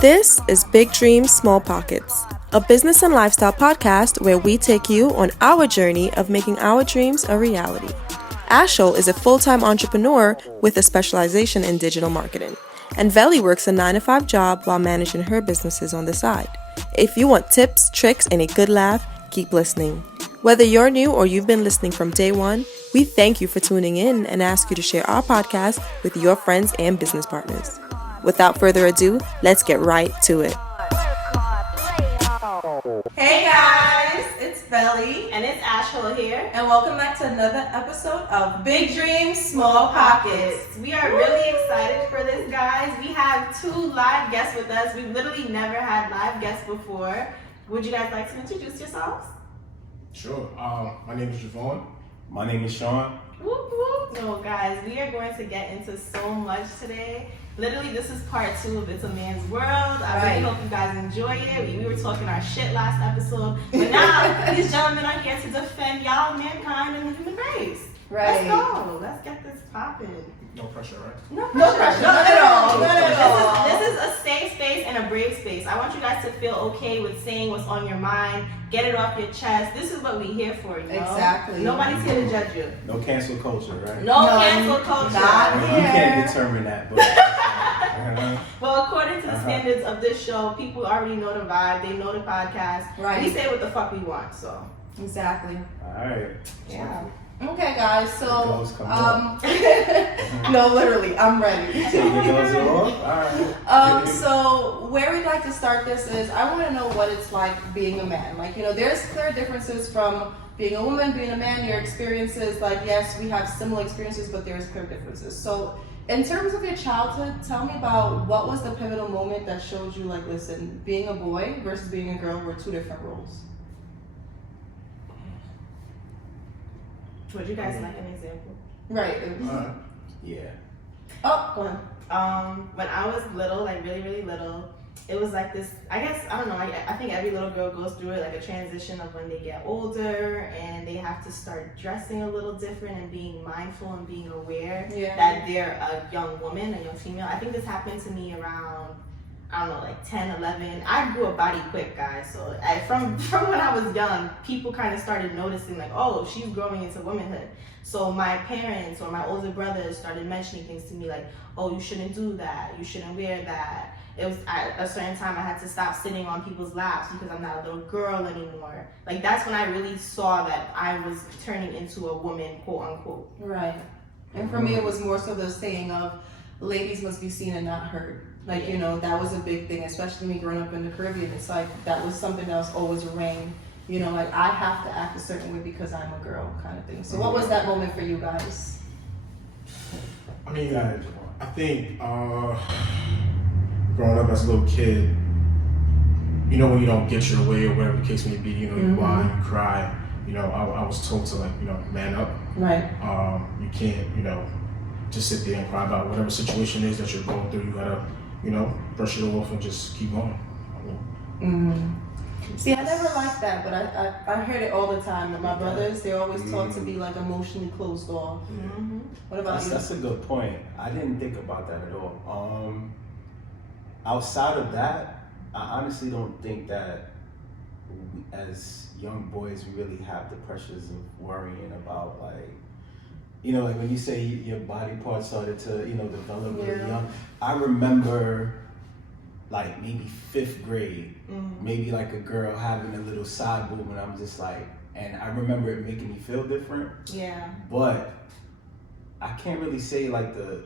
This is Big Dreams, Small Pockets, a business and lifestyle podcast where we take you on our journey of making our dreams a reality. Ashhole is a full-time entrepreneur with a specialization in digital marketing, and Velly works a 9-to-5 job while managing her businesses on the side. If you want tips, tricks, and a good laugh, keep listening. Whether you're new or you've been listening from day one, we thank you for tuning in and ask you to share our podcast with your friends and business partners. Without further ado, let's get right to it. Hey guys, it's Velly and it's Ashhole here, and welcome back to another episode of Big Dreams, Small Pockets. We are really excited for this, guys. We have 2 live guests with us. We've literally never had live guests before. Would you guys like to introduce yourselves? Sure. My name is Javone. My name is Sean. Whoop whoop. So guys, we are going to get into so much today. Literally, this is part 2 of It's a Man's World. I really hope you guys enjoy it. We were talking our shit last episode, but now these gentlemen are here to defend y'all, mankind, and the human race. Right. Let's go. Let's get this popping. No pressure, right? No pressure. Not at all. This is a safe space and a brave space. I want you guys to feel okay with saying what's on your mind. Get it off your chest. This is what we're here for, you know? Exactly. Nobody's here to judge you. No cancel culture, right? No cancel culture. Not You here. can't determine that, but Well, according to the standards of this show, people already know the vibe. They know the podcast. Right. We say what the fuck we want, so. Exactly. all right. Yeah. Okay, guys. The So, gloves come off. no, literally, I'm ready. Take the gloves off. All right. So where we'd like to start this is I want to know what it's like being a man. Like, you know, there's clear differences from being a woman, being a man, your experiences. Like, yes, we have similar experiences, but there's clear differences. So in terms of your childhood, tell me about what was the pivotal moment that showed you, like, listen, being a boy versus being a girl were 2 different roles. Would you guys like an example? Right. Yeah. Oh, go ahead. When I was little, like really, really little, it was like this, I guess, I don't know, I think every little girl goes through it, like a transition of when they get older and they have to start dressing a little different and being mindful and being aware that they're a young woman, a young female. I think this happened to me around, I don't know, like 10, 11. I grew a body quick, guys. So from when I was young, people kind of started noticing like, oh, she's growing into womanhood. So my parents or my older brothers started mentioning things to me like, oh, you shouldn't do that. You shouldn't wear that. It was at a certain time I had to stop sitting on people's laps because I'm not a little girl anymore. Like that's when I really saw that I was turning into a woman, quote unquote. Right. And for me, it was more so the saying of ladies must be seen and not heard. Like, you know, that was a big thing, especially me growing up in the Caribbean. It's like, that was something that was always around. You know, like, I have to act a certain way because I'm a girl kind of thing. So what was that moment for you guys? I mean, I think growing up as a little kid, you know, when you don't get your way or whatever the case may be, you know, you whine, you cry. You know, I was told to, like, you know, man up. Right. You can't, you know, just sit there and cry about whatever situation is that you're going through. You gotta, you know, brush it off and just keep going. See, I never liked that, but I heard it all the time. And my brothers, they're always taught to be like emotionally closed off. What about you? That's a good point. I didn't think about that at all. Outside of that, I honestly don't think that we, as young boys, we really have the pressures of worrying about, like, you know, like when you say your body parts started to, you know, develop really young. I remember like maybe 5th grade, maybe like a girl having a little side boob, and I'm just like, and I remember it making me feel different. Yeah. But I can't really say like the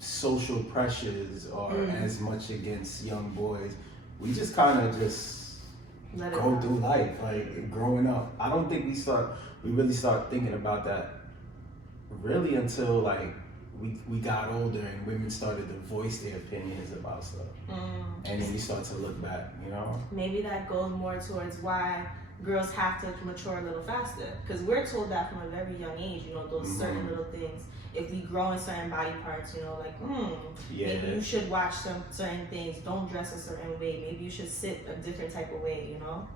social pressures are as much against young boys. We just kind of just go through life, like growing up. I don't think we really start thinking about that really until like we got older and women started to voice their opinions about stuff. And then we start to look back, you know? Maybe that goes more towards why girls have to mature a little faster. Because we're told that from a very young age, you know, those certain little things. If we grow in certain body parts, you know, like, maybe you should watch some certain things. Don't dress a certain way. Maybe you should sit a different type of way, you know?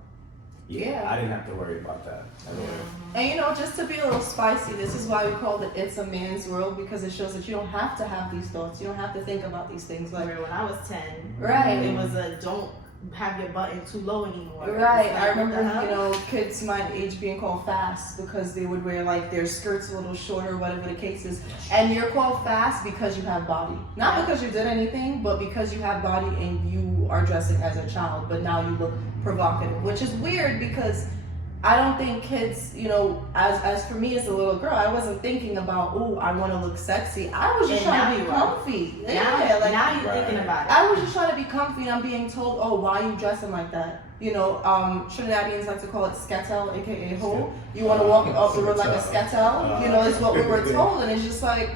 Yeah. I didn't have to worry about that at all. And you know, just to be a little spicy, this is why we call it "It's a Man's World," because it shows that you don't have to have these thoughts. You don't have to think about these things. Like When I was 10, right, it was a don't have your button too low anymore. Right, Like, I remember, what the hell? you know, kids my age being called fast because they would wear like their skirts a little shorter, whatever the case is. And you're called fast because you have body. Not because you did anything, but because you have body and you are dressing as a child, but now you look provocative, which is weird because I don't think kids, you know, as for me as a little girl, I wasn't thinking about, oh, I want to look sexy. I was just And trying to be now you are. comfy. Now, like now you're thinking about it. I was just trying to be comfy, and I'm being told, oh, why are you dressing like that? You know, Trinidadians like to call it sketel, aka ho. You want to walk up the road like a sketel, you know, is what we were told, and it's just like,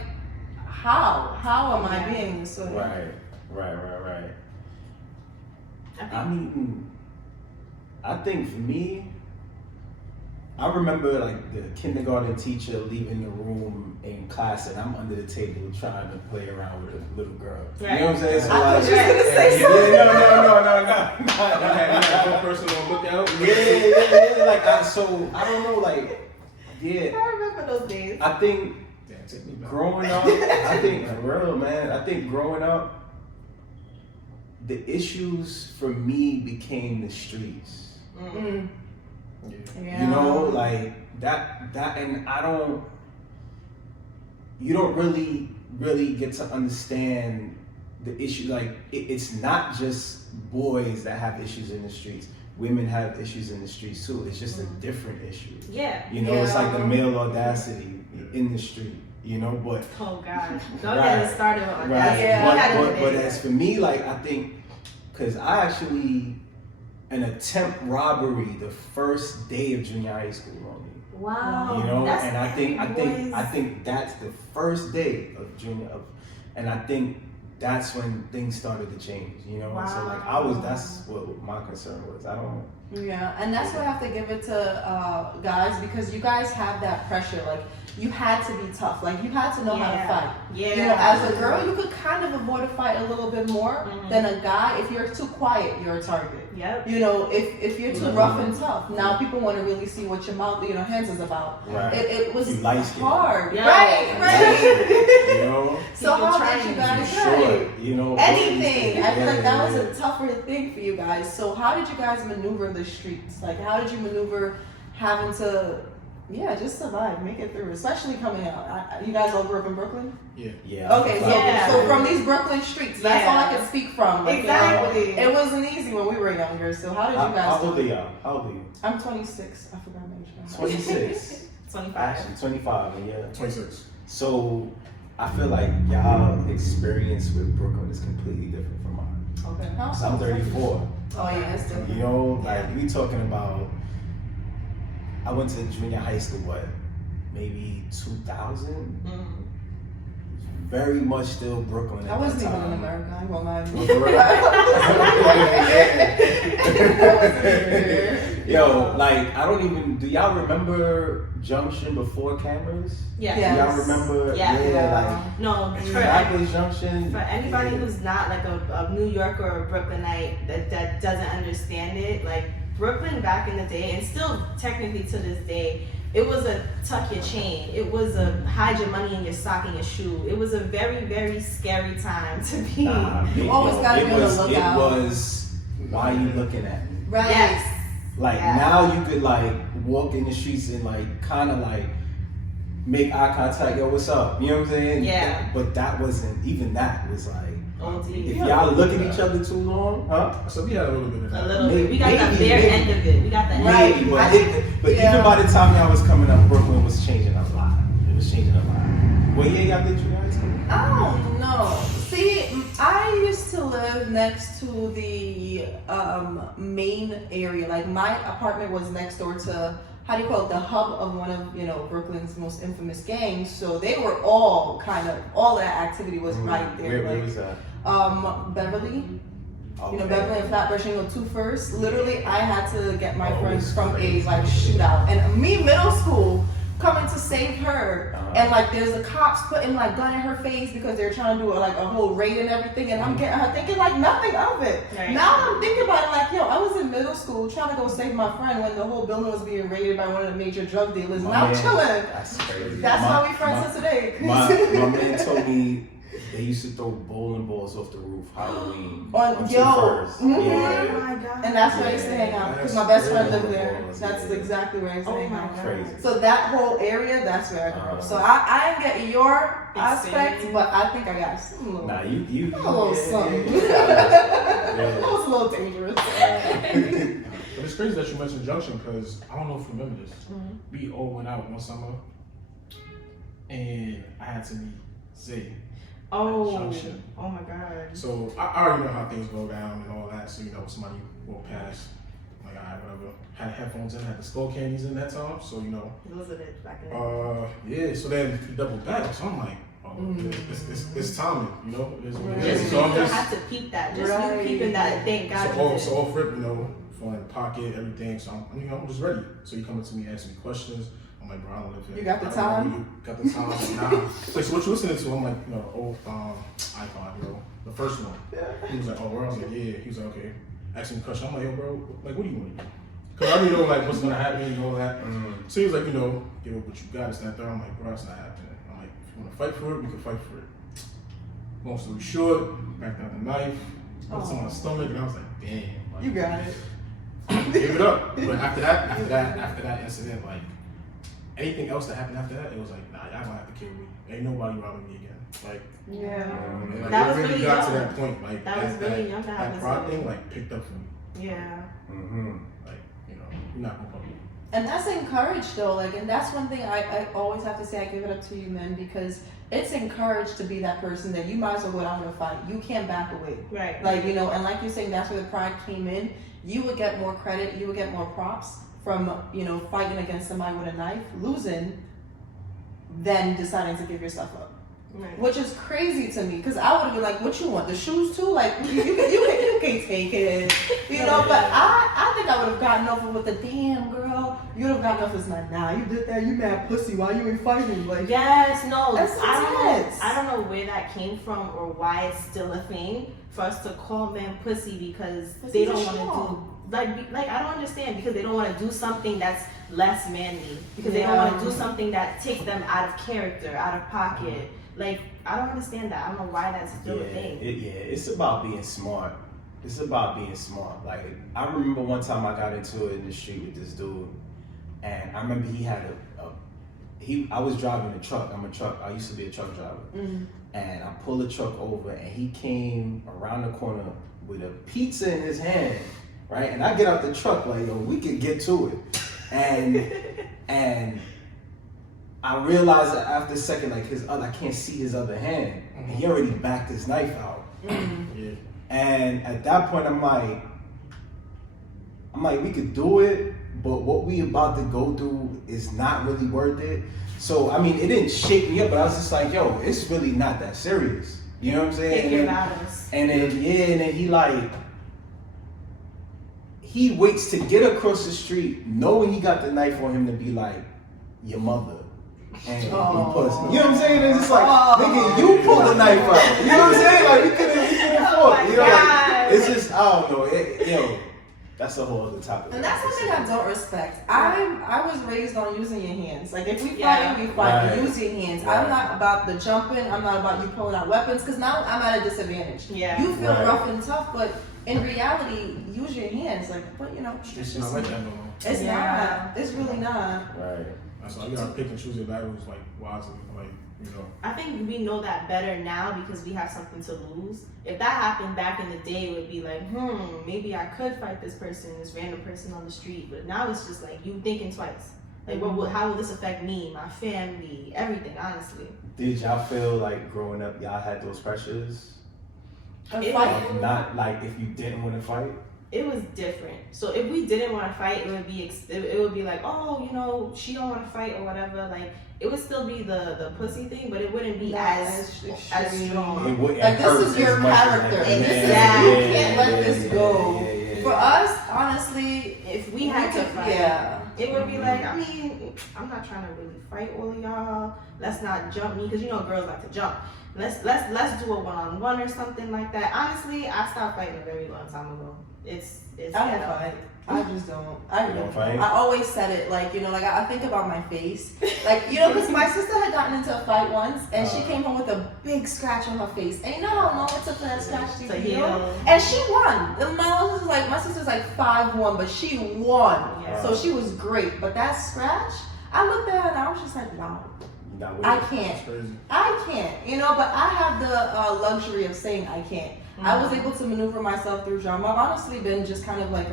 how am I being this way? Right. I mean, I think for me, I remember like the kindergarten teacher leaving the room in class and I'm under the table trying to play around with a little girl. Right. You know what I'm saying? So I like, thought you was gonna say something. One person on lookout. Yeah. Like I don't know, like, yeah. I remember those days. I think Damn, take me back. growing up, I think for real, man. I think growing up, the issues for me became the streets. Mm. Yeah. You know, like that, and you don't really get to understand the issue. Like, it's not just boys that have issues in the streets. Women have issues in the streets too. It's just a different issue. Yeah. You know, it's like the male audacity in the street, you know, but. Oh God. Don't get it started on that. Right. Yeah. But as for me, like, I think, because I actually, an attempt robbery the first day of junior high school on me. Wow. You know, That's and I boys. think that's the first day of and I think that's when things started to change, you know? And so like that's what my concern was. I don't. Yeah, and that's why I have to give it to guys, because you guys have that pressure. Like, you had to be tough. Like, you had to know how to fight. Yeah. You know, as a girl, you could kind of avoid a fight a little bit more than a guy. If you're too quiet, you're a target. Yep. You know, if you're too rough and tough, now people want to really see what your mouth, hands is about. Right. It was You light-skinned. hard. Yeah. Right. You know? So People how trying did you to guys Short, you know? anything? I feel Yeah, like that was yeah. a tougher thing for you guys. So how did you guys maneuver the streets? Like, how did you maneuver having to, just survive, make it through, especially coming out? You guys all grew up in Brooklyn? Yeah. Yeah. Okay, so from these Brooklyn streets, that's all I can speak from. Like, Exactly. it wasn't easy when we were younger. So how did you guys? How old are y'all? How old are you? I'm 26. I forgot my age. 26. 25. Actually, 25. Yeah. 26. So I feel like y'all experience with Brooklyn is completely different from mine. Okay. So I'm 34. Oh yeah, it's different. You know, like we talking about. I went to junior high school. Maybe 2000. Very much still Brooklyn. I wasn't that even time. in America. I ain't gonna lie to you. For real? Yo, like I don't even. Do y'all remember Junction before cameras? Yeah. Yeah. Y'all remember? Yeah. No, Like for Rappers Junction. For anybody Yeah. who's not like a New Yorker or a Brooklynite that doesn't understand it, like Brooklyn back in the day, and still technically to this day, it was a tuck your chain. It was a hide your money in your sock and your shoe. It was a very, very scary time to be. You always gotta be on the lookout. It was. Why you looking at me? Right. Yes. Like now you could like walk in the streets and like kind of like make eye contact. Yo, what's up? You know what I'm saying? Yeah. But that wasn't. Even that was like. OD. If y'all look at each other too long, huh? So we had a little bit of that. A little bit. We got the Maybe, bare maybe. end of it. We got the end. Right. Maybe, I but yeah. even by the time y'all was coming up, Brooklyn was changing a lot. It was changing a lot. What year y'all did junior high school? I don't know. See, I used to live next to the main area. Like, my apartment was next door to, how do you call it, the hub of one of Brooklyn's most infamous gangs. So they were all all that activity was right there. Where like, was that? Beverly. Okay. Beverly and Flatbush, two first. Literally, I had to get my friends from a shootout. And me, middle school, coming to save her, and like there's the cops putting like gun in her face because they're trying to do like a whole raid and everything, and I'm getting her thinking like nothing of it. Right. Now I'm thinking about it like, yo, I was in middle school trying to go save my friend when the whole building was being raided by one of the major drug dealers, and I'm chilling. That's crazy. That's how we friends are today. My man told me they used to throw bowling balls off the roof Halloween. On June 1st. Oh Yeah. my god. And that's where I used to hang out because my best friend lived there. Balls, That's yeah. exactly where I used to hang out. Crazy. So that whole area, that's where I grew up. So I ain't get your aspect, Experience. but I think I got some little, Nah, you a little something. Yeah. It was a little dangerous. But it's crazy that you mentioned Junction because I don't know if you remember this. We all went out one summer and I had to meet Zay. Oh. Junction. Oh my god. So I already know how things go down and all that. So somebody walked past, like whatever. Had headphones in, had the skull candies in that time. So Those are the back in the yeah. So then he doubled back. So I'm like, it's timing. It is what it is. You So I'm don't just have to peep that. Just Right. you peeping that. Thank God. so off rip, phone in the pocket, everything. So I'm just ready. So he coming to me asking me questions. I'm like, bro, I don't live here. You got the I don't know time? you got the time? I'm like, nah. Like, so what you listening to? I'm like, old iPod, the first one. He was like, oh, where? I was like, yeah. He was like, okay. Asking me a question. I'm like, yo, bro, like, what do you want to do? Because I already know like what's gonna happen and all that. So he was like, give it what you got. It's not there. I'm like, bro, it's not happening. I'm like, if you want to fight for it, we can fight for it. Long story short, backed out the knife, put it on my stomach, and I was like, damn. Like, You got it. gave it up. But after that incident, like anything else that happened after that, it was like, nah, y'all gonna have to kill me. Ain't nobody robbing me again. Like, Yeah. and, like That it was really really got to young. that point. Like That was really young to have that this pride moment. thing, like picked up for me. Yeah. Like, you're not gonna fuck me. And that's encouraged though, like, and that's one thing I always have to say, I give it up to you men, because it's encouraged to be that person that you might as well go down in a fight. You can't back away. Right. Like, and like you're saying, that's where the pride came in. You would get more credit, you would get more props from, fighting against somebody with a knife, losing, than deciding to give yourself up. Right. Which is crazy to me, because I would have been like, what you want, the shoes too? Like, you can't take it, but I think I would have gotten over with the damn girl. You would have gotten off as like, nah, you did that, you mad pussy, why you ain't fighting? Like, Yes, no, That's intense. I don't know where that came from or why it's still a thing for us to call men pussy because they don't want to do like I don't understand, because they don't want to do something that's less manly, because they don't want to do something that takes them out of character, out of pocket. Like, I don't understand that. I don't know why that's still a thing. It's about being smart. It's about being smart. Like, I remember one time I got into it in the street with this dude, and I remember he had I was driving a truck. I used to be a truck driver. And I pulled the truck over, and he came around the corner with a pizza in his hand, right? And I get out the truck like, yo, we could get to it. And I realized that after a second, like I can't see his other hand. And he already backed his knife out. Yeah. And at that point, I'm like, we could do it, but what we about to go through is not really worth it. So, I mean, it didn't shake me up, but I was just like, yo, it's really not that serious. You know what I'm saying? Pick your battles. And then he waits to get across the street, knowing he got the knife on him, to be like, your mother. And you pussy. You know what I'm saying? It's just like, nigga, you pulled the knife out. You know what I'm saying? Like, we couldn't afford. You know, like, it's just, I don't know. That's a whole other topic. And that's something I don't respect. I was raised on using your hands. Like, if we fight, we fight. Right. Use your hands. Right. I'm not about the jumping. I'm not about you pulling out weapons, because now I'm at a disadvantage. Yeah. You feel Right. rough and tough, but in reality, use your hands. Like, but It's not like that no more. It's not. It's really not. Right. That's why you gotta pick and choose your battles like wisely, like I think we know that better now because we have something to lose. If that happened back in the day, it would be like, maybe I could fight this random person on the street. But now it's just like, you thinking twice. Like, how will this affect me, my family, everything, honestly. Did y'all feel like growing up, y'all had those pressures? Not like if you didn't want to fight? It was different. So if we didn't want to fight, it would be like, oh, she don't want to fight or whatever. Like, it would still be the pussy thing, but it wouldn't be as strong. It wouldn't Like, hurt this is your as much as character. like, And man. this is, Yeah. you can't let this go. Yeah. For us, honestly, If we had to fight, It would be like, I mean, I'm not trying to really fight all of y'all. Let's not jump me, because you know girls like to jump. Let's do a one-on-one or something like that. Honestly, I stopped fighting a very long time ago. It's I don't fight. I just don't. I don't fight? I always said it, like, you know, like I think about my face. Like, you know, because my sister had gotten into a fight once and she came home with a big scratch on her face. And you know how long it took for that scratch to heal? And she won. My sister's like 5'1", but she won. Yeah. So she was great. But that scratch, I looked at her and I was just like, wow. I can't, you know, but I have the luxury of saying I can't. Mm-hmm. I was able to maneuver myself through drama. I've honestly been just kind of like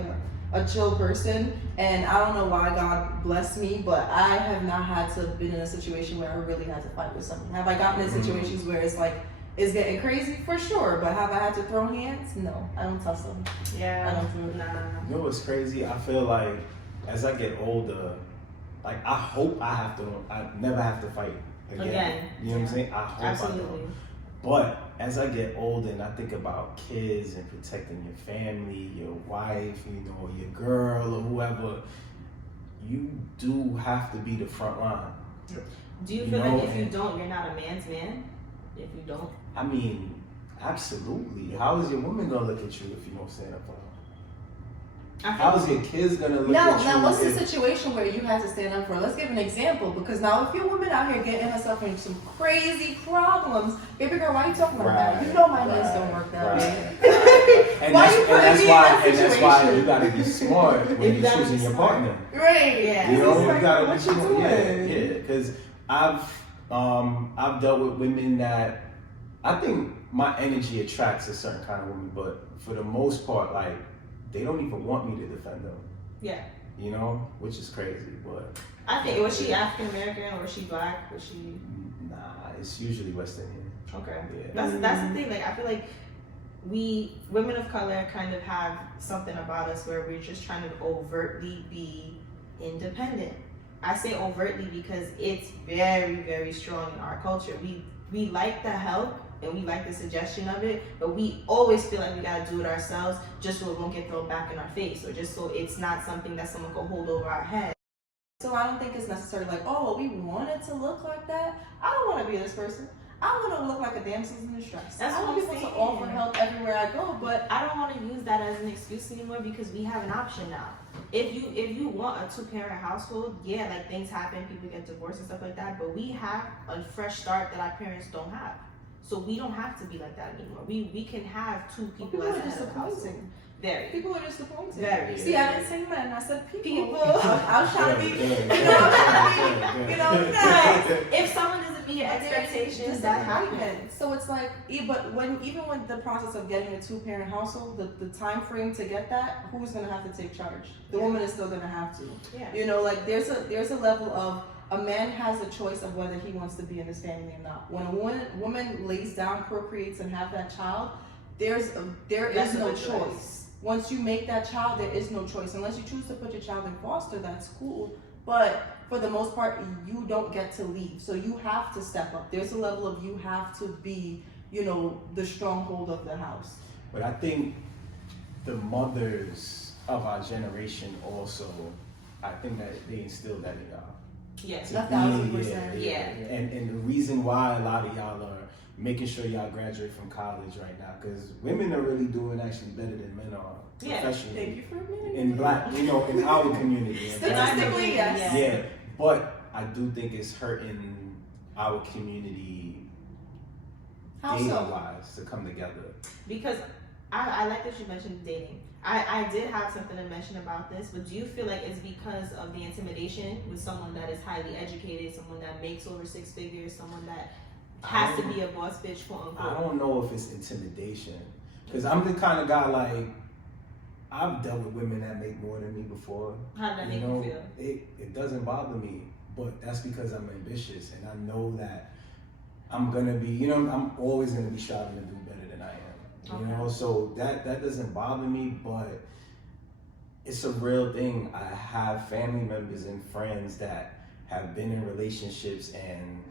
a chill person, and I don't know why God blessed me, but I have not had to been in a situation where I really had to fight with someone. Have I gotten in situations where it's like, it's getting crazy? For sure, but have I had to throw hands? No, I don't tussle. Yeah. I don't do it. Nah. You know what's crazy? I feel like as I get older, like I hope I never have to fight again. You know what I'm saying? I hope Absolutely. I don't. But as I get older and I think about kids and protecting your family, your wife, you know, your girl or whoever, you do have to be the front line. Do you feel like if you don't, you're not a man's man? If you don't? I mean, absolutely. How is your woman gonna look at you if you don't stand up for her? How is your kids gonna look at you? Now, what's the situation where you had to stand up for her? Let's give an example, because now if your woman out here getting herself into some crazy problems, baby girl, why are you talking about that? You know my hands don't work that way. And why you putting me in that situation? that's why you gotta be smart when you're choosing your partner. Right, yeah. You know, like, you gotta what be you smart. doing? Yeah, because I've dealt with women that I think my energy attracts a certain kind of woman, but for the most part, like, they don't even want me to defend them. Yeah. You know, which is crazy, but I think, was she African American or was she black? Was she? Nah, it's usually West Indian. Okay. Yeah. That's the thing. Like, I feel like we women of color kind of have something about us where we're just trying to overtly be independent. I say overtly because it's very, very strong in our culture. We like the help and we like the suggestion of it, but we always feel like we gotta do it ourselves just so it won't get thrown back in our face, or just so it's not something that someone can hold over our head. So I don't think it's necessarily like, oh, we want it to look like that. I don't want to be this person. I want to look like a damsel in distress. That's I what want I'm people saying. to offer help everywhere I go, but I don't want to use that as an excuse anymore because we have an option now. If you want a 2-parent household, yeah, like things happen, people get divorced and stuff like that, but we have a fresh start that our parents don't have. So we don't have to be like that anymore. We can have 2 people as a head of the household. Very. People are disappointed. Very. See, I didn't say men. I said people. I was trying to be, nice. If someone doesn't meet your expectations, that happens. So it's like, but even when the process of getting a 2-parent household, the time frame to get that, who's gonna have to take charge? The woman is still gonna have to. Yeah. You know, like there's a level of a man has a choice of whether he wants to be in his family or not. When a woman lays down, procreates, and have that child, there is no choice. Once you make that child, there is no choice. Unless you choose to put your child in foster, that's cool. But for the most part, you don't get to leave. So you have to step up. There's a level of you have to be, you know, the stronghold of the house. But I think the mothers of our generation also, I think that they instilled that in y'all. Yes, 1,000%. Yeah. And the reason why a lot of y'all are making sure y'all graduate from college right now, because women are really doing actually better than men are professionally. Thank you for admitting. In black, you know, in our community. Statistically, yes. Yeah, but I do think it's hurting our community How dating so? wise to come together. Because I like that you mentioned dating. I did have something to mention about this, but do you feel like it's because of the intimidation with someone that is highly educated, someone that makes over 6 figures, someone that has to be a boss bitch, quote unquote? I don't know if it's intimidation, because I'm the kind of guy, like, I've dealt with women that make more than me before. How did that make you feel? It doesn't bother me, but that's because I'm ambitious and I know that I'm gonna be, you know, I'm always gonna be striving to do better than I am. You know, so that doesn't bother me, but it's a real thing. I have family members and friends that have been in relationships and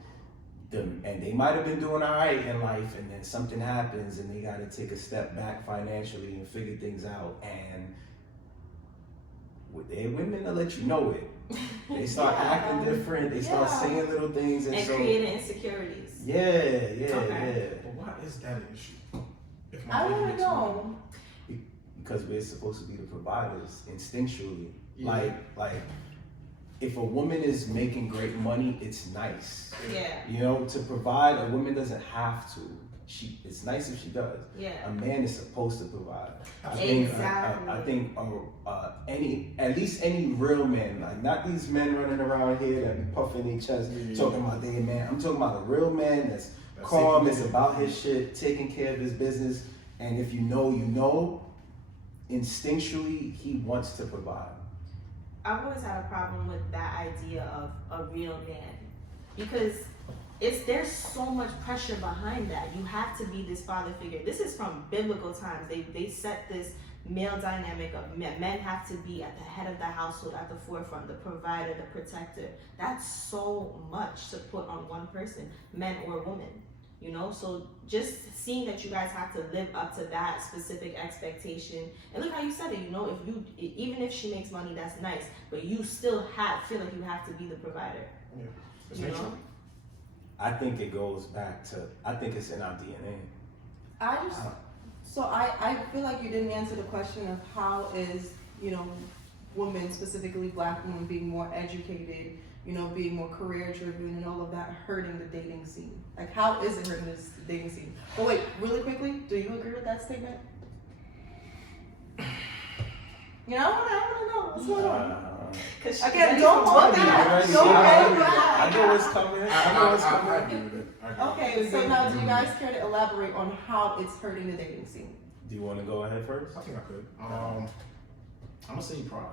they might have been doing all right in life, and then something happens and they got to take a step back financially and figure things out, and with their women to let you know it. They start acting different. They start saying little things, and so creating insecurities. Yeah. But why is that an issue? If my I man want to makes know. Because we're supposed to be the providers instinctually. Yeah. Like if a woman is making great money, it's nice. Yeah. You know, to provide, a woman doesn't have to. It's nice if she does. Yeah. A man is supposed to provide. Exactly. I think at least any real man, like not these men running around here that be puffing their chest, talking about their man. I'm talking about a real man that's calm, is about his shit, taking care of his business, and if you know, instinctually he wants to provide. I've always had a problem with that idea of a real man because there's so much pressure behind that. You have to be this father figure. This is from biblical times. They set this male dynamic of men have to be at the head of the household, at the forefront, the provider, the protector. That's so much to put on one person, man or woman. You know, so just seeing that you guys have to live up to that specific expectation, and look how you said it. You know, even if she makes money, that's nice, but you still feel like you have to be the provider. Yeah. It's You nature. know? I think it goes back to, I think it's in our DNA. I feel like you didn't answer the question of how is, women, specifically black women, being more educated, being more career driven and all of that hurting the dating scene. Like, how is it hurting the dating scene? But wait, really quickly, do you agree with that statement? I want to know what's going on. Again, don't talk that. I know what's coming. I agree with it. Okay, so now do you guys care to elaborate on how it's hurting the dating scene? Do you want to go ahead first? I think I could. I'm gonna say pride.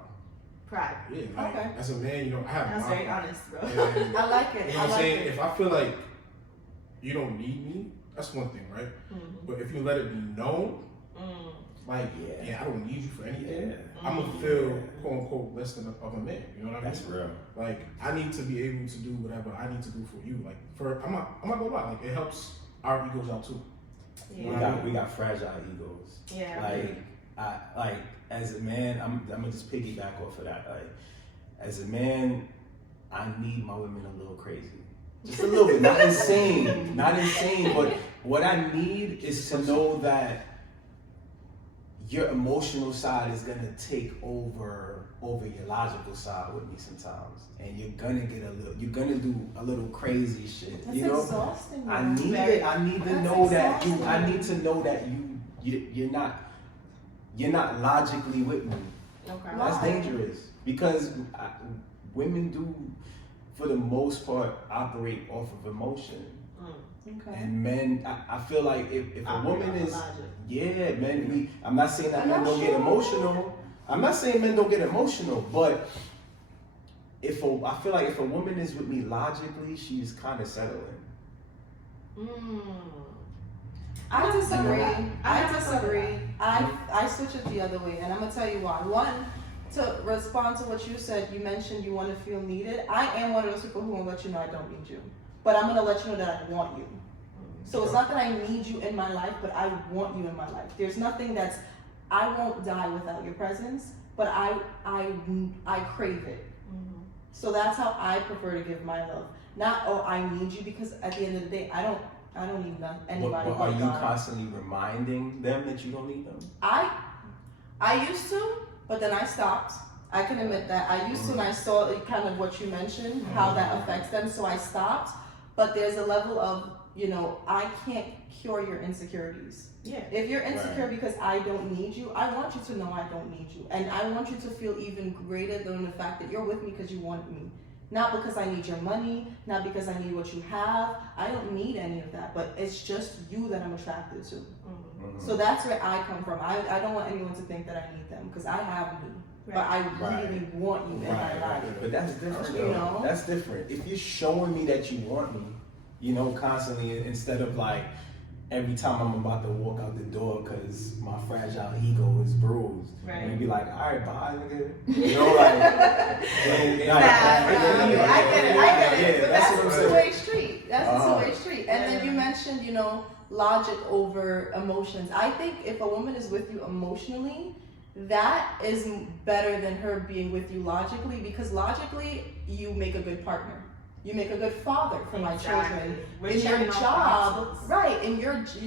Pride. Yeah, like, Okay. as a man, I have That's my very pride. honest, bro. And, I like it. you know what I'm saying? If I feel like you don't need me, that's one thing, right? Mm-hmm. But if you let it be known, like, I don't need you for anything, I'm gonna feel quote unquote less than of a man. You know what I mean? That's real. Like, I need to be able to do whatever I need to do for you. Like, I'm not gonna lie. Like, it helps our egos out too. Yeah. We got fragile egos. Yeah. Like as a man, I'm gonna just piggyback off of that. Like, as a man, I need my women a little crazy. Just a little bit. Not insane, but what I need is to know that your emotional side is gonna take over your logical side with me sometimes, and you're gonna do a little crazy shit. That's exhausting. I need it. I need to know that you. I need to know that you're not logically with me. Okay. That's dangerous because women do, for the most part, operate off of emotion. Okay. And men, I feel like if a woman is, men, I'm not saying that men don't get emotional. I'm not saying men don't get emotional, but I feel like if a woman is with me logically, she's kind of settling. I disagree. I switch it the other way, and I'm gonna tell you why. One, to respond to what you said, you mentioned you want to feel needed. I am one of those people who will let you know I don't need you, but I'm gonna let you know that I want you. So it's not that I need you in my life, but I want you in my life. There's nothing I won't die without your presence, but I crave it. So that's how I prefer to give my love. Not, I need you, because at the end of the day, I don't need anybody. But are you constantly reminding them that you don't need them? I used to, but then I stopped. I can admit that. I used to, and I saw kind of what you mentioned, how that affects them, so I stopped. But there's a level of, I can't cure your insecurities. Yeah. If you're insecure because I don't need you, I want you to know I don't need you. And I want you to feel even greater than the fact that you're with me because you want me. Not because I need your money, not because I need what you have. I don't need any of that, but it's just you that I'm attracted to. So that's where I come from. I don't want anyone to think that I need them, because I have me. But I really want you in my life. But that's different, though. That's different. If you're showing me that you want me, constantly, instead of like every time I'm about to walk out the door because my fragile ego is bruised, and be like, all right, bye, nigga. I get it. But that's what I'm a two-way street. That's a two-way street. And then you mentioned, logic over emotions. I think if a woman is with you emotionally, that is better than her being with you logically, because logically you make a good partner. You make a good father for my children. We're In your sharing our job, process. right? In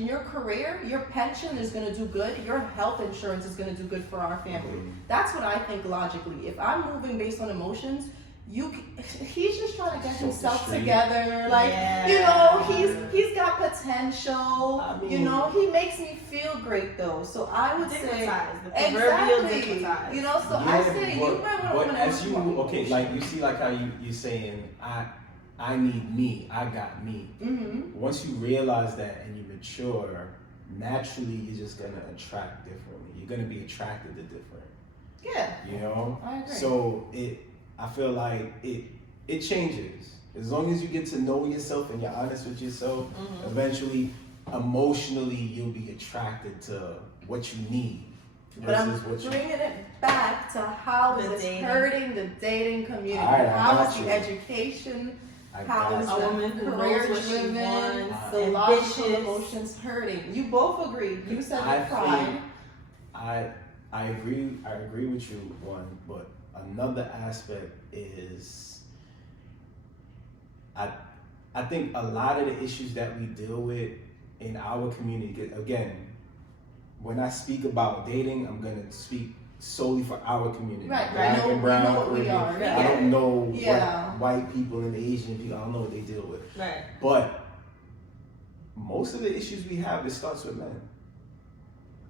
your career, your pension is gonna do good. Your health insurance is gonna do good for our family. That's what I think logically. If I'm moving based on emotions, he's just trying to get himself together. Like, Yeah. you know, he's got potential. I mean, You know, he makes me feel great though. So I would say Digmatized, the proverbial exactly. digmatized. You know, so I say you might want but to. as you okay, like you see, like how you saying, I need me, I got me. Mm-hmm. Once you realize that and you mature, naturally you're just gonna attract differently. You're gonna be attracted to different. Yeah. You know. I agree. So I feel like it changes as long as you get to know yourself and you're honest with yourself. Mm-hmm. Eventually, emotionally, you'll be attracted to what you need. But I'm versus what you. bringing it back to how is The this dating. hurting the dating community? All right, I How got is the you. education? I How got is you. A woman who knows career what she driven? wants, The logical ambitious. emotions hurting. You both agree. You said I the pride. I agree with you, one, but another aspect is I think a lot of the issues that we deal with in our community, again, when I speak about dating, I'm gonna speak solely for our community. Right, Black we know- and brown, we know what we Caribbean. are, I yeah. don't know Yeah. what white people and Asian people, I don't know what they deal with. Right. But most of the issues we have, it starts with men.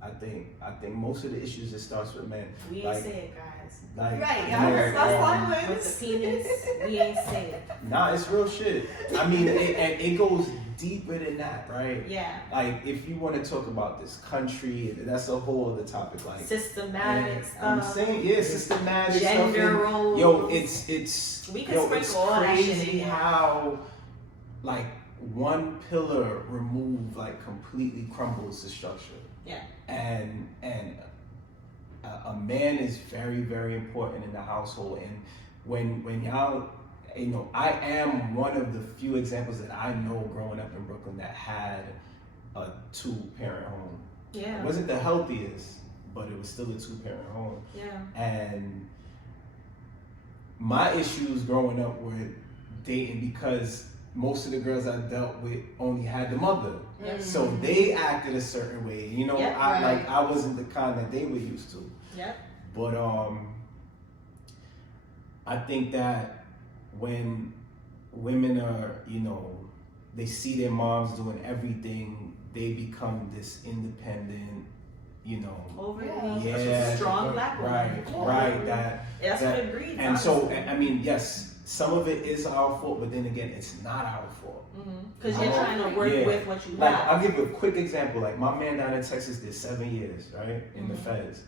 I think most of the issues, it starts with men. We ain't Like- say it, guys. Like, Right, you I know, heard that's With silence. the penis, we ain't say it. Nah, it's real shit. I mean, it goes deeper than that, right? Yeah. Like, if you want to talk about this country, that's a whole other topic. Like, Systematic and stuff. I'm saying, yeah, systematic Gender stuff. and, roles. Yo, it's We can yo, sprinkle it's all that shit crazy in. how, like, one pillar removed, like, completely crumbles the structure. Yeah. And a man is very, very important in the household. And when y'all, you know, I am one of the few examples that I know growing up in Brooklyn that had a 2-parent home. Yeah. It wasn't the healthiest, but it was still a 2-parent home. Yeah. And my issues growing up with dating, because most of the girls I dealt with only had the mother. So they acted a certain way, you know. Yep, I wasn't the kind that they were used to. Yep. But I think that when women are, you know, they see their moms doing everything, they become this independent, you know. Overly. Yeah. Such a strong black woman. Right, Yeah. right. That That's that- what it breeds. and so I mean, yes, some of it is our fault, but then again, it's not our fault. Because you're trying to work Yeah. with what you Like, have. I'll give you a quick example. Like, my man down in Texas did 7 years, right, in the feds.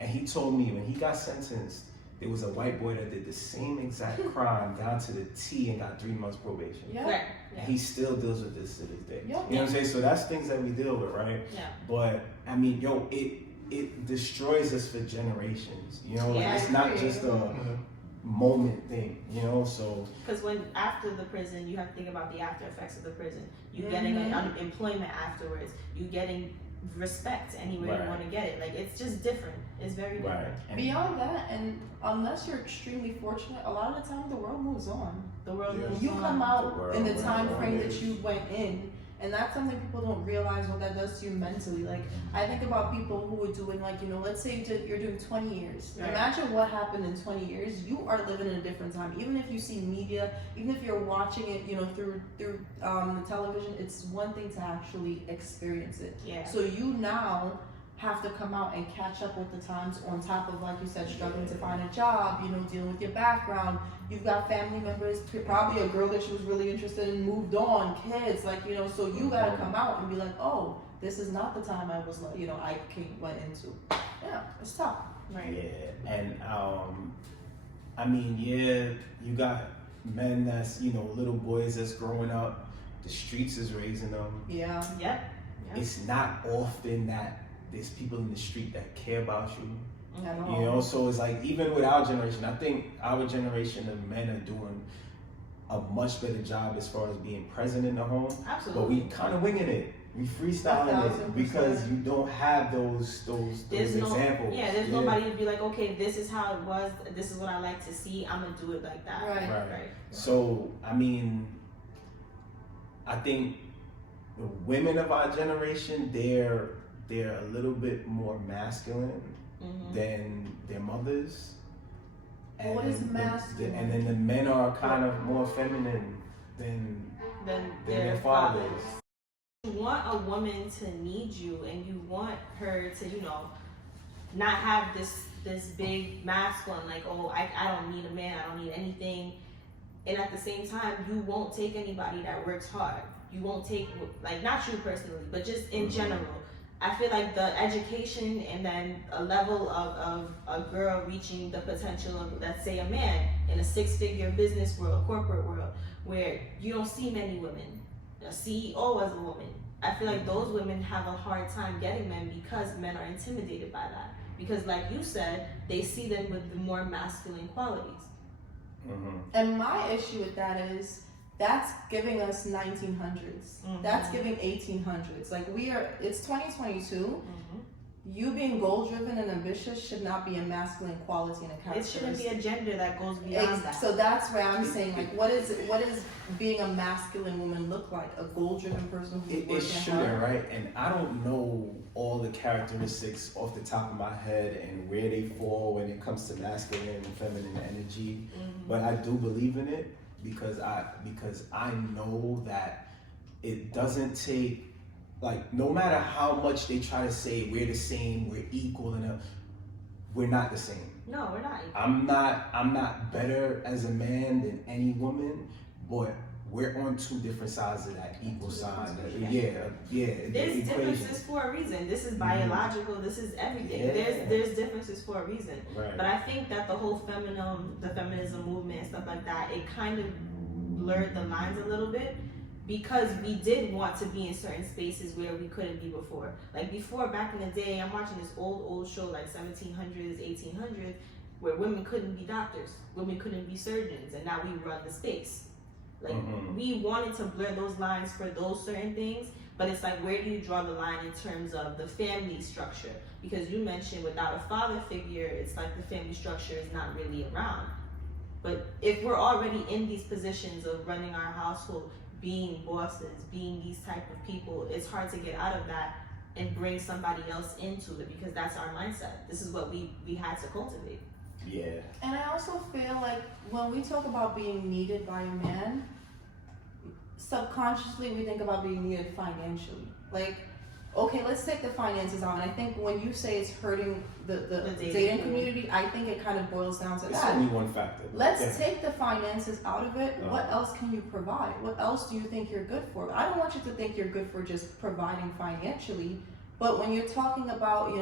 And he told me when he got sentenced, there was a white boy that did the same exact crime down to the T and got 3 months probation. Yeah. Right. And he still deals with this to this day. Yeah. You know what I'm saying? So that's things that we deal with, right? Yeah. But, I mean, yo, it destroys us for generations. You know, like, Yeah, I it's not agree. just a moment thing, you know? So, Because when after the prison, you have to think about the after effects of the prison. You getting employment afterwards. You getting respect anywhere Right. you want to get it. Like, it's just different. It's very right. different. And Beyond that, and unless you're extremely fortunate, a lot of the time the world moves on. The world Yeah. moves You on. come out The world in the moves time on, frame yeah. that you went in, and that's something people don't realize what that does to you mentally. Like, I think about people who are doing, like, you know, let's say you're doing 20 years. Right. Imagine what happened in 20 years. You are living in a different time. Even if you see media, even if you're watching it, you know, through the television, it's one thing to actually experience it. Yeah. So you now have to come out and catch up with the times, on top of, like you said, struggling to find a job, you know, dealing with your background. You've got family members, probably a girl that she was really interested in moved on, kids, like, you know, so you gotta come out and be like, oh, this is not the time I was, like, you know, went into. Yeah, it's tough. Right. Yeah, and I mean, yeah, you got men that's, you know, little boys that's growing up. The streets is raising them. Yeah. Yep. Yep. It's not often that there's people in the street that care about you. At all. You know, so it's like, even with our generation, I think our generation of men are doing a much better job as far as being present in the home. Absolutely. But we kind of winging it. We freestyling it because you don't have those examples. There's nobody to be like, okay, this is how it was. This is what I like to see. I'm gonna do it like that. Right. So I mean, I think the women of our generation, they're a little bit more masculine than their mothers. And what is masculine? And then the men are kind of more feminine than their fathers. You want a woman to need you, and you want her to, not have this big masculine, like, oh, I don't need a man, I don't need anything. And at the same time, you won't take anybody that works hard. You won't take, like, not you personally, but just in general. I feel like the education and then a level of a girl reaching the potential of, let's say, a man in a 6-figure business world, corporate world, where you don't see many women. A CEO as a woman. I feel like those women have a hard time getting men because men are intimidated by that. Because like you said, they see them with the more masculine qualities. And my issue with that is that's giving us 1900s. That's giving 1800s. Like it's 2022. You being goal-driven and ambitious should not be a masculine quality and a characteristic. It shouldn't be a gender that goes beyond that. So that's where I'm saying, like, what is being a masculine woman look like? A goal-driven person who's working hard? It shouldn't, right? And I don't know all the characteristics off the top of my head and where they fall when it comes to masculine and feminine energy, but I do believe in it because I know that it doesn't take. Like, no matter how much they try to say we're the same, we're equal, we're not the same. No, we're not equal. I'm not better as a man than any woman, but we're on two different sides of that equal side. There's differences for a reason. This is biological. This is everything. There's differences for a reason. Right. But I think that the whole feminism movement and stuff like that, it kind of blurred the lines a little bit. Because we did want to be in certain spaces where we couldn't be before. Like before, back in the day, I'm watching this old show like 1700s, 1800s, where women couldn't be doctors, women couldn't be surgeons, and now we run the space. Like we wanted to blur those lines for those certain things, but it's like, where do you draw the line in terms of the family structure? Because you mentioned without a father figure, it's like the family structure is not really around. But if we're already in these positions of running our household, being bosses, being these type of people, it's hard to get out of that and bring somebody else into it because that's our mindset. This is what we had to cultivate. Yeah. And I also feel like when we talk about being needed by a man, subconsciously we think about being needed financially. Like, okay, let's take the finances out. And I think when you say it's hurting the dating community, I think it kind of boils down to that. It's only one factor. Let's take the finances out of it. What else can you provide? What else do you think you're good for? I don't want you to think you're good for just providing financially, but when you're talking about,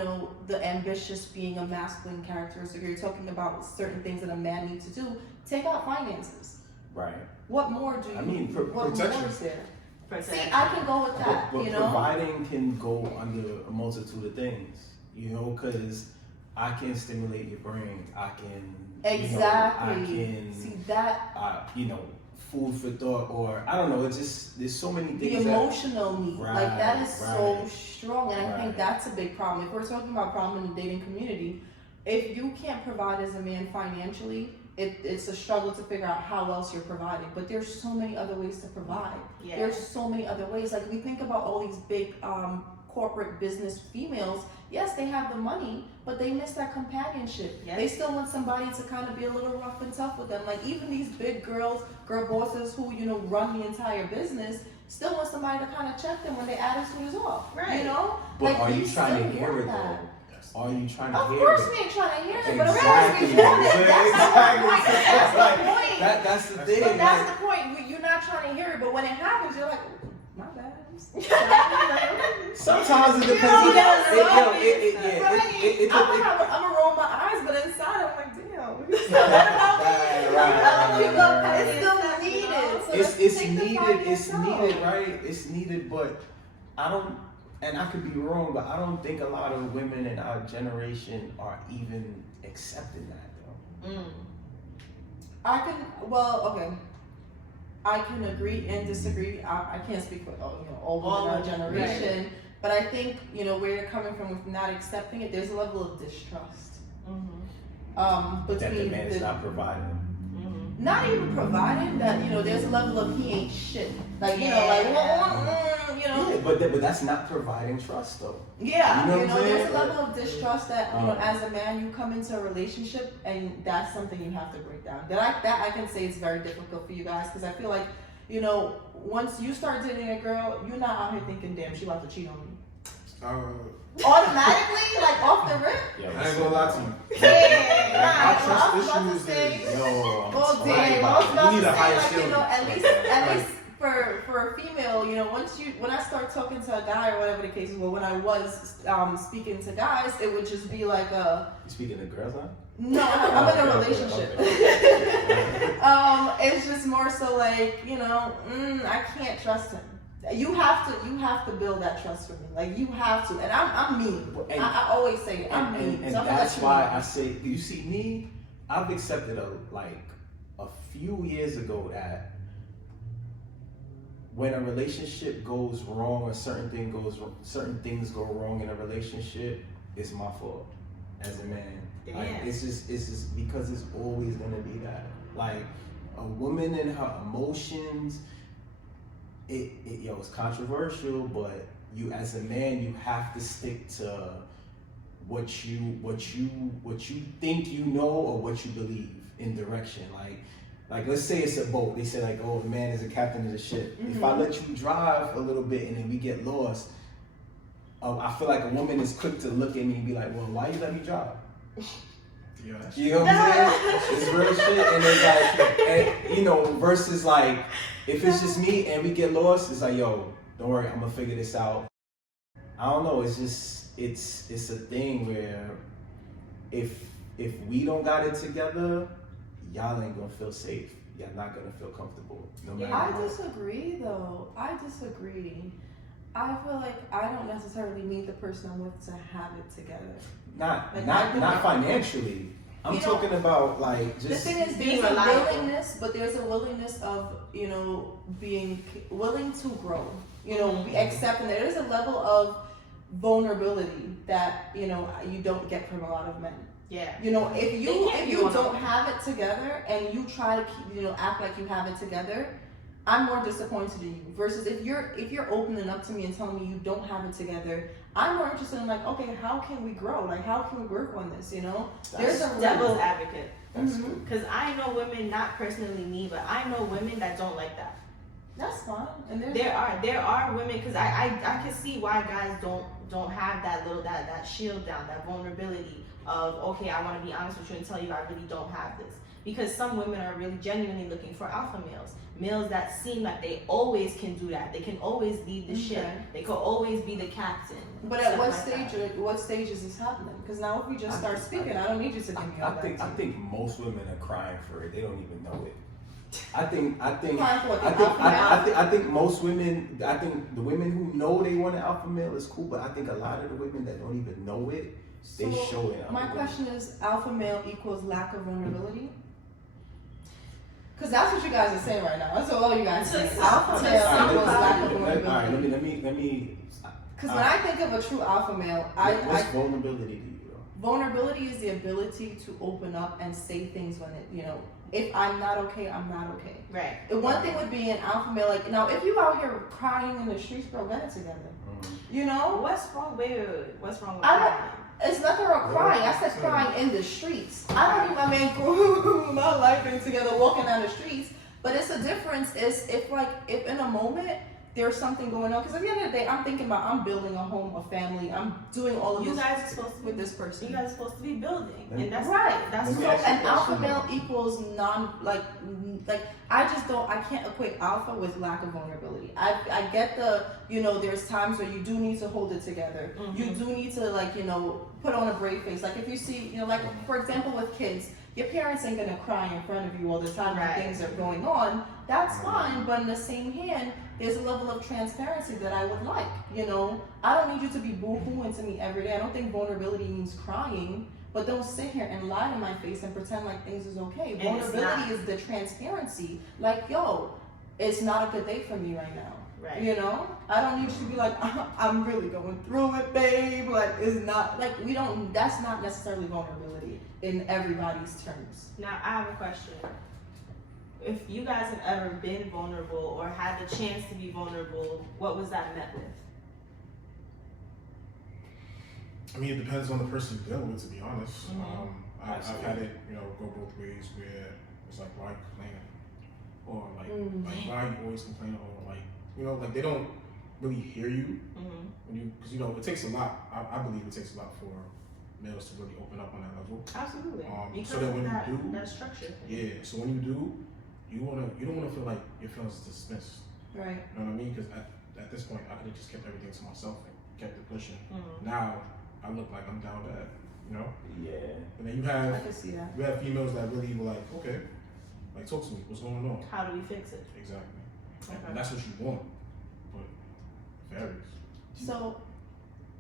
the ambitious being a masculine characteristic, or you're talking about certain things that a man needs to do, take out finances. Right. What more do you what protection. more is there? Protection. See, I can go with that, but providing can go under a multitude of things, because I can stimulate your brain. I can exactly. I can see that. Food for thought, or I don't know. It's just there's so many things. The emotional need, right, like that is so strong, and I right. think that's a big problem. If we're talking about problem in the dating community, if you can't provide as a man financially, it's a struggle to figure out how else you're providing. But there's so many other ways to provide. Yeah. There's so many other ways. Like we think about all these big corporate business females. Yes, they have the money, but they miss that companionship. Yes. They still want somebody to kind of be a little rough and tough with them. Like even these big girl bosses who run the entire business still want somebody to kind of check them when their attitude is off. Right. But like, are you trying to still hear it that. though? Are you trying to Of hear course it? we ain't trying to hear it, but Exactly. of course we feel it. That's the point. That's the thing. But that's the point. You're not trying to hear it, but when it happens, you're like, my bad. Sometimes it depends. I'm gonna roll my eyes, but inside I'm like, damn. It's needed, right? It's needed, but I don't. And I could be wrong, but I don't think a lot of women in our generation are even accepting that, though. Okay. I can agree and disagree. I can't speak for all women our generation, right. but I think where you're coming from with not accepting it. There's a level of distrust that the between man is not providing. not even providing that there's a level of he ain't shit. Like Yeah, but that's not providing trust though. Yeah, you know what I'm saying? there's a level of distrust that as a man you come into a relationship and that's something you have to break down. That I can say it's very difficult for you guys because I feel like once you start dating a girl, you're not out here thinking, damn, she about to cheat on me. Automatically, like off the rip. Yeah, I ain't gonna lie to you. Yeah, Our trust issues is well, damn, I was about to say, like, at least for a female, when I start talking to a guy or whatever the case is, well, when I was speaking to guys, it would just be like You speaking to girls, huh? no, I'm in a relationship. It's just more so like, I can't trust him. You have to build that trust for me. Like you have to, and I'm mean. I always say it. I'm mean. And so that's why I say, you see me, I've accepted a few years ago that when a relationship goes wrong or certain things go wrong in a relationship, it's my fault as a man. Like, it's just because it's always gonna be that. Like a woman and her emotions, it's controversial, but you as a man, you have to stick to what you think or what you believe in direction. Like let's say it's a boat. They say like, oh, the man is the captain of the ship. If I let you drive a little bit and then we get lost, I feel like a woman is quick to look at me and be like, well, why you let me drive? Yeah. You know what I'm saying? It's real shit. And then like, versus like, if it's just me and we get lost, it's like, yo, don't worry, I'm gonna figure this out. I don't know. It's just, it's a thing where if we don't got it together, y'all ain't gonna feel safe. Y'all not gonna feel comfortable. No matter I what. disagree though. I feel like I don't necessarily need the person I'm with to have it together. Not financially. I'm talking about like just. The thing is, there's a willingness, but there's a willingness of being willing to grow. Be accepting. There is a level of vulnerability that you don't get from a lot of men. Yeah. If you don't have it together and you try to keep, act like you have it together, I'm more disappointed in you. Versus if you're opening up to me and telling me you don't have it together, I'm more interested in like, okay, how can we grow? Like, how can we work on this? There's a devil's advocate. Mm-hmm. Because I know women, not personally me, but I know women that don't like that. That's fine. And there are women, because I can see why guys don't have that shield down, that vulnerability of, okay, I want to be honest with you and tell you I really don't have this. Because some women are really genuinely looking for alpha males that seem like they always can do that. They can always lead the ship. They can always be the captain. But at what stage is this happening? Because now if we just start speaking, I don't need you to give me all that. I think most women are crying for it. They don't even know it. I think most women. I think the women who know they want an alpha male is cool, but I think a lot of the women that don't even know it, they show it. My question is, alpha male equals lack of vulnerability? Because that's what you guys are saying right now. That's what all you guys are saying. Alpha male equals lack of vulnerability. All right, let me. Because when I think of a true alpha male, what's vulnerability to you? Vulnerability is the ability to open up and say things when if I'm not okay, I'm not okay. Right. And one thing would be an alpha male, like, now if you out here crying in the streets, bro, get it together. What's wrong? Wait. What's wrong with crying? It's nothing wrong crying. I said crying in the streets. I don't need my man through my life and together walking down the streets. But it's a difference is if in a moment there's something going on. Because at the end of the day, I'm thinking about I'm building a home, a family. I'm doing all of this. You guys are supposed to with this person. You guys are supposed to be building, and that's right. That's so an alpha male equals I can't equate alpha with lack of vulnerability. I get there's times where you do need to hold it together. Mm-hmm. You do need to put on a brave face. Like if you see for example with kids, your parents ain't gonna cry in front of you all the time when things are going on. That's fine, but in the same hand, there's a level of transparency that I would like. I don't need you to be boo-hooing to me every day. I don't think vulnerability means crying, but don't sit here and lie to my face and pretend like things is okay. Vulnerability is the transparency. Like, yo, it's not a good day for me right now. Right. You know, I don't need you to be like, I'm really going through it, babe. Like, it's not like that's not necessarily vulnerability in everybody's terms. Now, I have a question. If you guys have ever been vulnerable or had the chance to be vulnerable, what was that met with? I mean, it depends on the person you're dealing with, to be honest. Mm-hmm. I've had it, go both ways where it's like, why are you complaining? Or like why are you always complaining? Or like, they don't really hear you when because it takes a lot. I believe it takes a lot for males to really open up on that level. Absolutely. So that when you do, that structure. Yeah. So when you do, you don't want to feel like your feelings are dismissed. Right. You know what I mean? Because at this point, I could have just kept everything to myself and kept it pushing. Now I look like I'm down bad. Yeah. And then you have I can see that. You have females that really were like, okay, like talk to me. What's going on? How do we fix it? Exactly. Okay. And that's what you want, but it varies. So,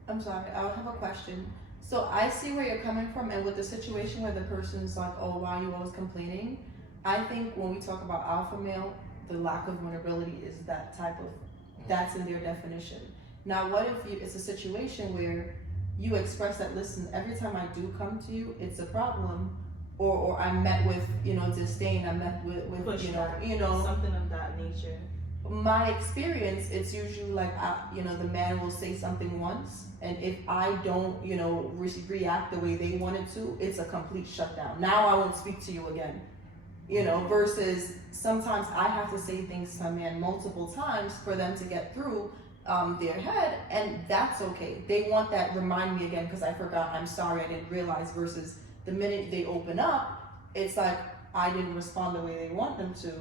I'm sorry, I have a question. So I see where you're coming from, and with the situation where the person's like, oh, why are you always complaining? I think when we talk about alpha male, the lack of vulnerability is that's in their definition. Now, what if it's a situation where you express that, listen, every time I do come to you, it's a problem, or I'm met with, disdain, I'm met with something of that nature. My experience, it's usually like, the man will say something once, and if I don't, react the way they wanted to, it's a complete shutdown. Now I won't speak to you again. Versus sometimes I have to say things to a man multiple times for them to get through their head, and that's okay. They want that remind me again because I forgot, I'm sorry, I didn't realize, versus the minute they open up, it's like I didn't respond the way they want them to,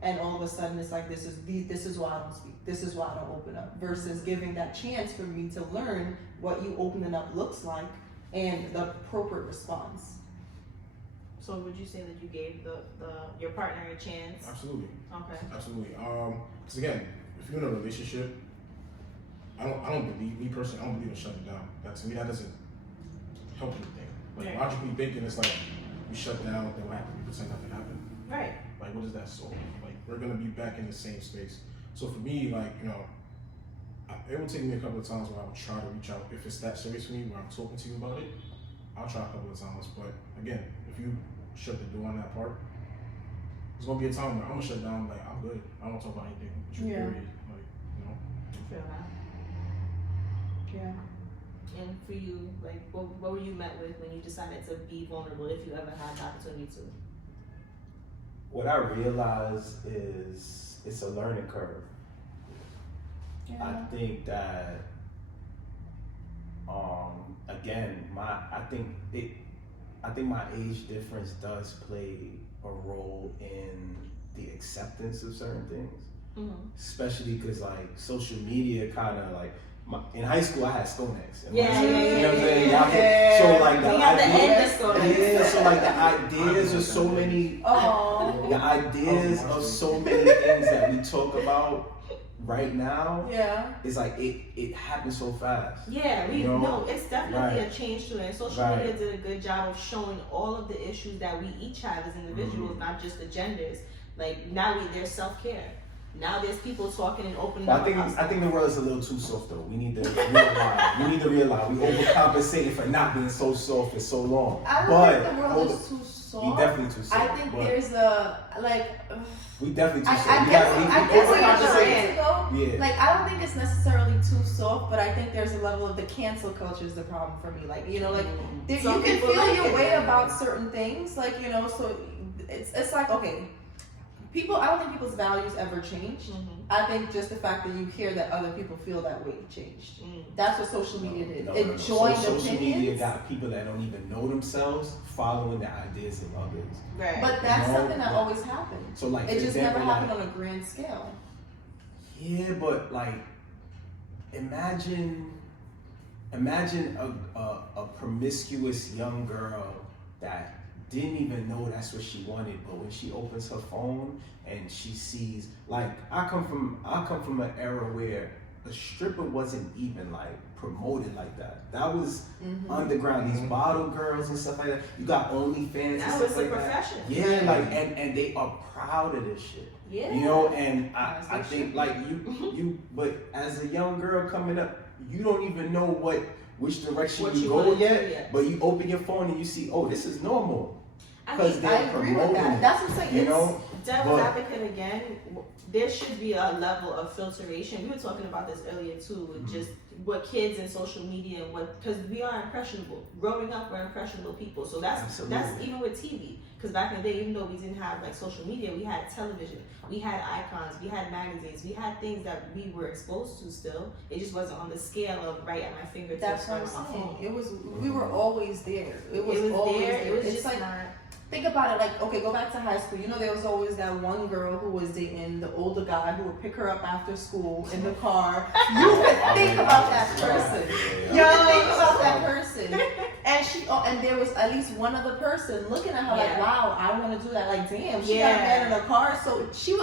and all of a sudden it's like this is why I don't speak, this is why I don't open up, versus giving that chance for me to learn what you opening up looks like and the appropriate response. So would you say that you gave your partner a chance? Absolutely. Okay. Absolutely. Because again, if you're in a relationship, I don't believe in shutting down. To me, that doesn't help anything. Like logically thinking, it's like we shut down, then what happened? We pretend nothing happened. Right. Like, what is that solve? Like, we're gonna be back in the same space. So for me, like, it will take me a couple of times where I will try to reach out. If it's that serious for me, where I'm talking to you about it, I'll try a couple of times. But again, if you shut the door on that part, there's gonna be a time where I'm gonna shut down. Like, I'm good. I don't talk about anything. Period. Like, I feel that. Yeah. And for you, like, what were you met with when you decided to be vulnerable, if you ever had the opportunity to? What I realized is it's a learning curve. Yeah. I think that, again, I think my age difference does play a role in the acceptance of certain things, especially because like social media kind of like. In high school, I had StoneX. You know what I'm saying? Yeah. So like the ideas, so like the ideas of so many, the ideas of so many things that we talk about right now. Yeah. It's like it happens so fast. Yeah, it's definitely a change to it. And social media Right. did a good job of showing all of the issues that we each have as individuals, not just the genders. Like now there's self-care. Now there's people talking and opening up. I think the world is a little too soft though. We need to realize. We overcompensating for not being so soft for so long. I don't think the world is too soft. We definitely too soft. I think there's a we definitely too soft. I guess what you're saying. Yeah. Like, I don't think it's necessarily too soft, but I think there's a level of the cancel culture is the problem for me. Like, you can feel your way about certain things. Like, so it's like, okay. I don't think people's values ever changed. I think just the fact that you hear that other people feel that way changed. That's what social media did. It joined opinions. Social media got people that don't even know themselves following the ideas of others. Right. But that's something that always happened. So like, it just never happened on a grand scale. Yeah, but like, imagine a promiscuous young girl that didn't even know that's what she wanted, but when she opens her phone and she sees, like, I come from an era where a stripper wasn't even like promoted like that. That was underground. These bottle girls and stuff like that. You got OnlyFans and That stuff was a like profession. that. Yeah, like and they are proud of this shit. Yeah. You know, and I think like you but as a young girl coming up, you don't even know which direction you go yet. But you open your phone and you see, oh, this is normal. Because they're promoting it. That's what I'm saying. You know? Devil's advocate again, there should be a level of filtration. We were talking about this earlier too, with just what kids and social media and because we are impressionable. Growing up, we're impressionable people. So that's even with TV. Because back in the day, even though we didn't have like social media, we had television, we had icons, we had magazines, we had things that we were exposed to still. It just wasn't on the scale of right at my fingertips. That's what I'm saying. It was. We were always there. It was always there. It was it's just like. not. Think about it, like, okay, go back to high school. You know, there was always that one girl who was dating the older guy who would pick her up after school in the car. You could think about that person. You could think about that person. And there was at least one other person looking at her like, wow, I want to do that. Like, damn, she got a man in the car. So we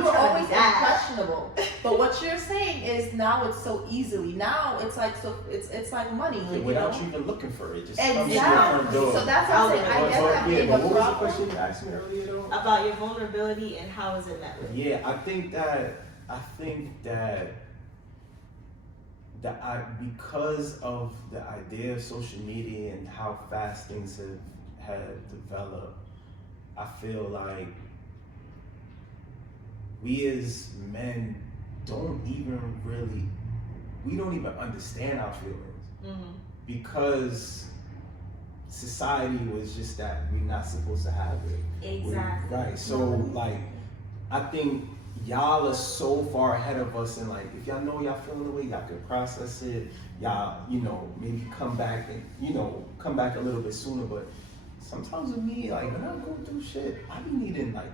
were always impressionable. But what you're saying is now it's so easily. Now it's like it's like money. Like, without you even looking for it. Just exactly. So that's what I'm saying. I guess that being what was the question you asked me earlier though? About your vulnerability and how is it met with? Yeah, I think that because of the idea of social media and how fast things have developed, I feel like we as men don't even understand our feelings because society was just that we're not supposed to have it. Exactly. Right. So like, I think y'all are so far ahead of us, and like, if y'all know y'all feeling the way, y'all can process it. Y'all, maybe come back a little bit sooner. But sometimes with me, like when I go through shit, I be needing like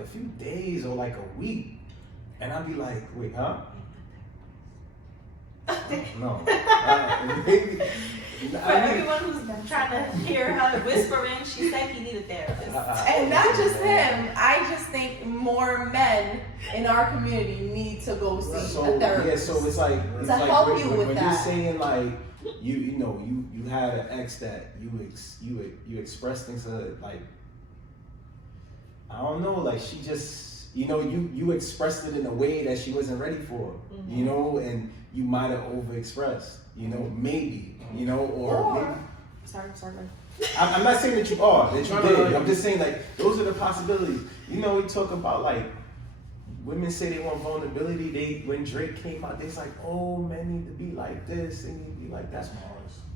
a few days or like a week, and I be like, wait, huh? No. Maybe. For everyone who's trying to hear her whispering, she said he needed a therapist. And not just him. I just think more men in our community need to go see a therapist. Yeah, so it's like help you with when that. you're saying like you had an ex that you expressed things to, like, I don't know, like she just you expressed it in a way that she wasn't ready for, and you might have overexpressed, maybe, or maybe. Sorry. I'm not saying that you did. I'm just saying, like, those are the possibilities. We talk about, like, women say they want vulnerability. When Drake came out, they's like, oh, men need to be like this, they need to be like that.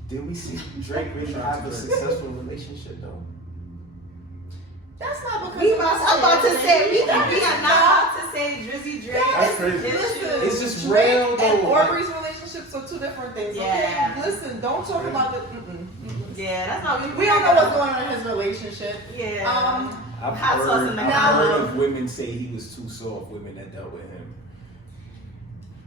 Did we see Drake really have a successful relationship, though? That's not because we are not about to say Drizzy Drake. That's crazy. It's just Drake real, though. and Aubrey's relationships are two different things. Yeah. Okay, listen, don't talk about the. Yeah, that's not. We don't know what's going on in his relationship. Yeah. I've heard of women say he was too soft. Women that dealt with him.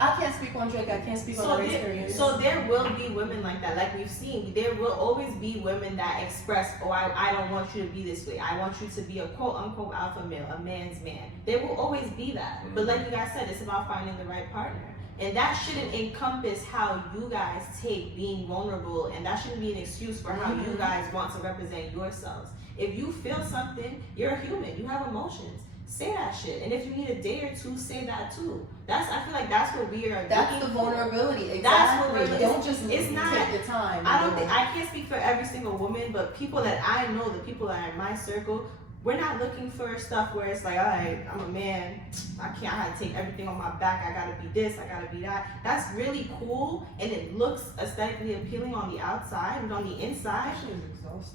I can't speak on Drake. I can't speak on their experience. So there will be women like that, like we've seen. There will always be women that express, oh, I don't want you to be this way. I want you to be a quote unquote alpha male, a man's man. There will always be that. But like you guys said, it's about finding the right partner. And that shouldn't encompass how you guys take being vulnerable, and that shouldn't be an excuse for how you guys want to represent yourselves. If you feel something, you're a human. You have emotions. Say that shit. And if you need a day or two, say that too. I feel like that's what we are. That's the vulnerability. Exactly. That's what we're. Don't just take the time. I can't speak for every single woman, but people that I know, the people that are in my circle, we're not looking for stuff where it's like, all right, I'm a man, I gotta take everything on my back, I gotta be this, I gotta be that. That's really cool, and it looks aesthetically appealing on the outside, but on the inside,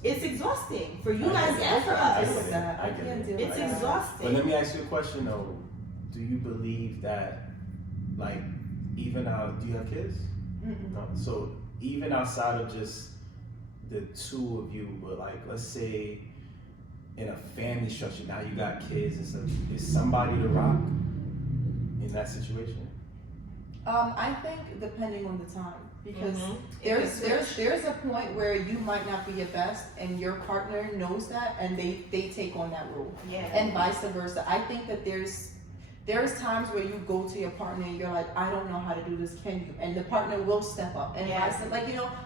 it's exhausting for you guys and for us. It's exhausting. But let me ask you a question though. Do you believe that, like, even do you have kids? No. So even outside of just the two of you, but like, let's say in a family structure, now you got kids and stuff, is somebody to rock in that situation? I think depending on the time, because there's a point where you might not be your best and your partner knows that and they take on that role. Yeah. And vice versa. I think that There's times where you go to your partner and you're like, I don't know how to do this, can you? And the partner will step up. And I said, like,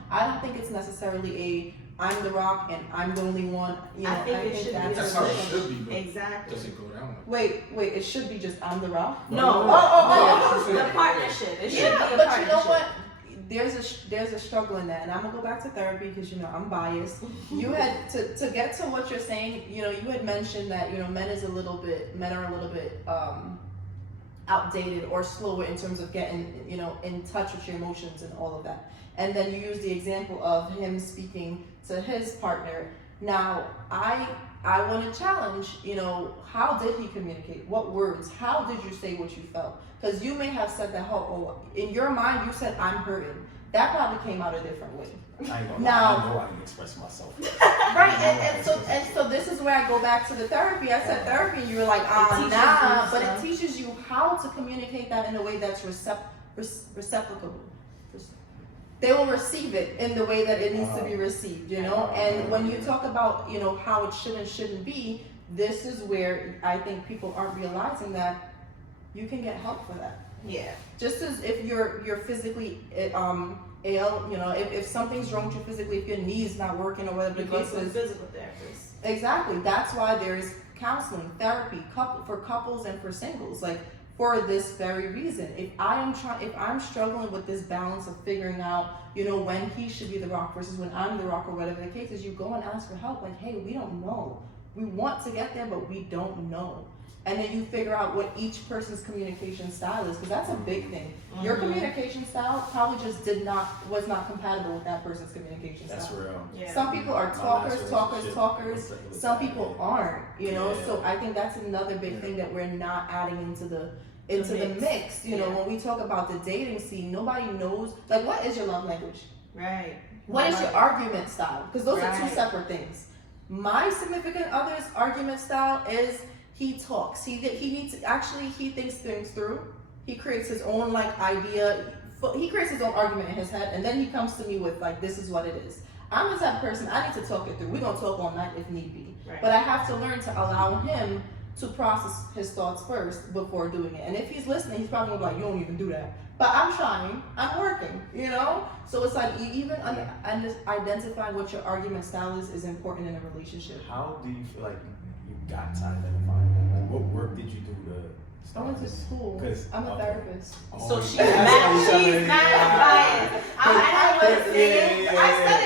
I don't think it's necessarily I'm the rock and I'm the only one. I think That's how it should be, but exactly. does it go down like that? Wait, it should be just I'm the rock? No. The partnership. It should be a but partnership. You know what? There's a struggle in that, and I'm gonna go back to therapy because I'm biased. You had to get to what you're saying. You had mentioned that men are a little bit outdated or slower in terms of getting in touch with your emotions and all of that. And then you use the example of him speaking to his partner. Now I want to challenge. How did he communicate? What words? How did you say what you felt? Because you may have said that, in your mind, you said, I'm hurting. That probably came out a different way. I know I can express myself. Right, and so this is where I go back to the therapy. I said therapy, and you were like, but it teaches you how to communicate that in a way that's reciprocal. They will receive it in the way that it needs to be received, And when you talk about, how it should and shouldn't be, this is where I think people aren't realizing that you can get help for that. Yeah. Just as if you're physically ill, if something's wrong with you physically, if your knee's not working or whatever the case is. Physical therapist. Exactly. That's why there's counseling, therapy, for couples and for singles, like for this very reason. If I'm struggling with this balance of figuring out, when he should be the rock versus when I'm the rock or whatever the case is, you go and ask for help. Like, hey, we don't know. We want to get there, but we don't know. And then you figure out what each person's communication style is, because that's a big thing. Mm-hmm. Your communication style probably just was not compatible with that person's communication style. That's real. Yeah. Some people are talkers. Some people aren't, So I think that's another big thing that we're not adding into the mix. When we talk about the dating scene, nobody knows, like, what is your love language? Right. What is your argument style? Because those are two separate things. My significant other's argument style is he talks. He thinks things through. He creates his own idea. He creates his own argument in his head, and then he comes to me with this is what it is. I'm the type of person, I need to talk it through. We're gonna talk all night if need be. Right. But I have to learn to allow him to process his thoughts first before doing it. And if he's listening, he's probably gonna be like, you don't even do that. But I'm trying, I'm working, So it's like, even identifying what your argument style is important in a relationship. How do you feel like you got to identify that? Like, what work did you do to I went to school. I'm a therapist. Oh, so she's mad biased. I said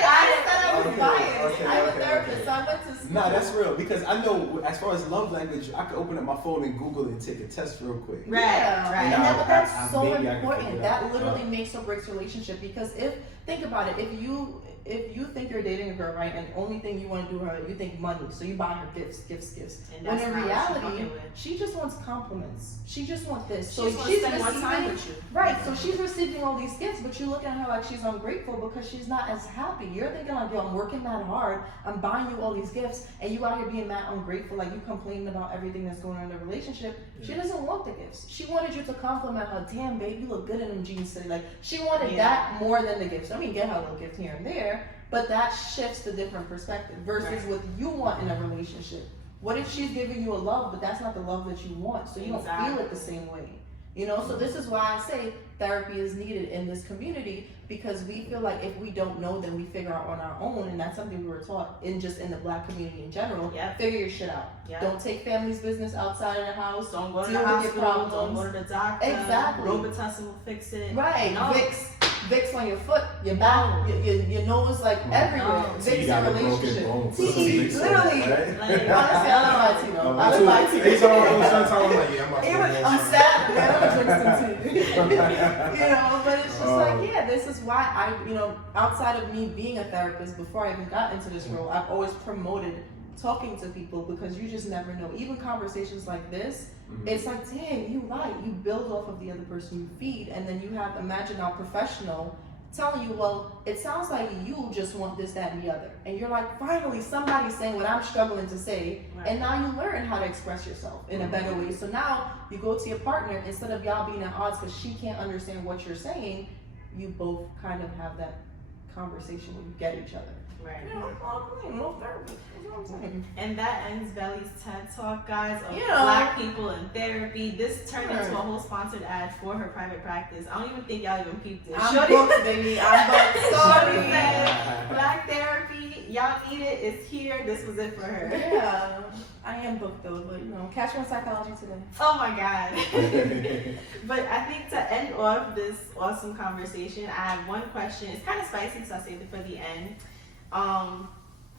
I was biased. I'm a therapist, so I went to school. Nah, that's real, because I know as far as love language, I could open up my phone and Google it and take a test real quick. Right. And that's so important. That literally makes or breaks relationship, because think about it, if you think you're dating a girl, right, and the only thing you want to do her, you think money, so you buy her gifts. And when in reality, she just wants compliments. She just wants this. So she's spend more time with you. Right, so she's receiving all these gifts, but you look at her like she's ungrateful because she's not as happy. You're thinking like, yo, I'm working that hard, I'm buying you all these gifts, and you out here being mad ungrateful, like you complaining about everything that's going on in the relationship. Yeah. She doesn't want the gifts. She wanted you to compliment her. Damn, babe, you look good in them jeans today. Like, she wanted that more than the gifts. I mean, get her a little gift here and there, but that shifts the different perspective versus what you want in a relationship. What if she's giving you a love, but that's not the love that you want, so you don't feel it the same way? So this is why I say therapy is needed in this community, because we feel like if we don't know, then we figure out on our own, and that's something we were taught in the Black community in general. Figure your shit out. Don't take family's business outside of the house. Don't go to the hospital. Don't go to the doctor. Exactly. Robitussin will fix it. Right. No. Vicks on your foot, your back, your nose, everywhere. No. Vicks in relationship. Literally. Right? Honestly, I love my tea though. I love my tea. I'm sad, man. I'm gonna drink some tea. But it's just this is why I, outside of me being a therapist, before I even got into this role, I've always promoted talking to people, because you just never know. Even conversations like this, it's like, damn, you're right. You build off of the other person you feed, and then you have, imagine our professional telling you, well, it sounds like you just want this, that, and the other. And you're like, finally, somebody's saying what I'm struggling to say, and now you learn how to express yourself in a better way. So now you go to your partner, instead of y'all being at odds because she can't understand what you're saying, you both kind of have that conversation when you get each other. Right. No therapist. That's what I'm saying. And that ends Velly's TED Talk, guys, of Yeah. Black people in therapy. This turned Sure. into a whole sponsored ad for her private practice. I don't even think y'all even peeped it. I'm Shorty- booked, baby. I'm booked. Shorty Sorry. said, Black therapy, y'all need it. It's here. This was it for her. Yeah. I am booked though, but catch me on psychology today. Oh my God. But I think to end off this awesome conversation, I have one question. It's kind of spicy, so I'll save it for the end.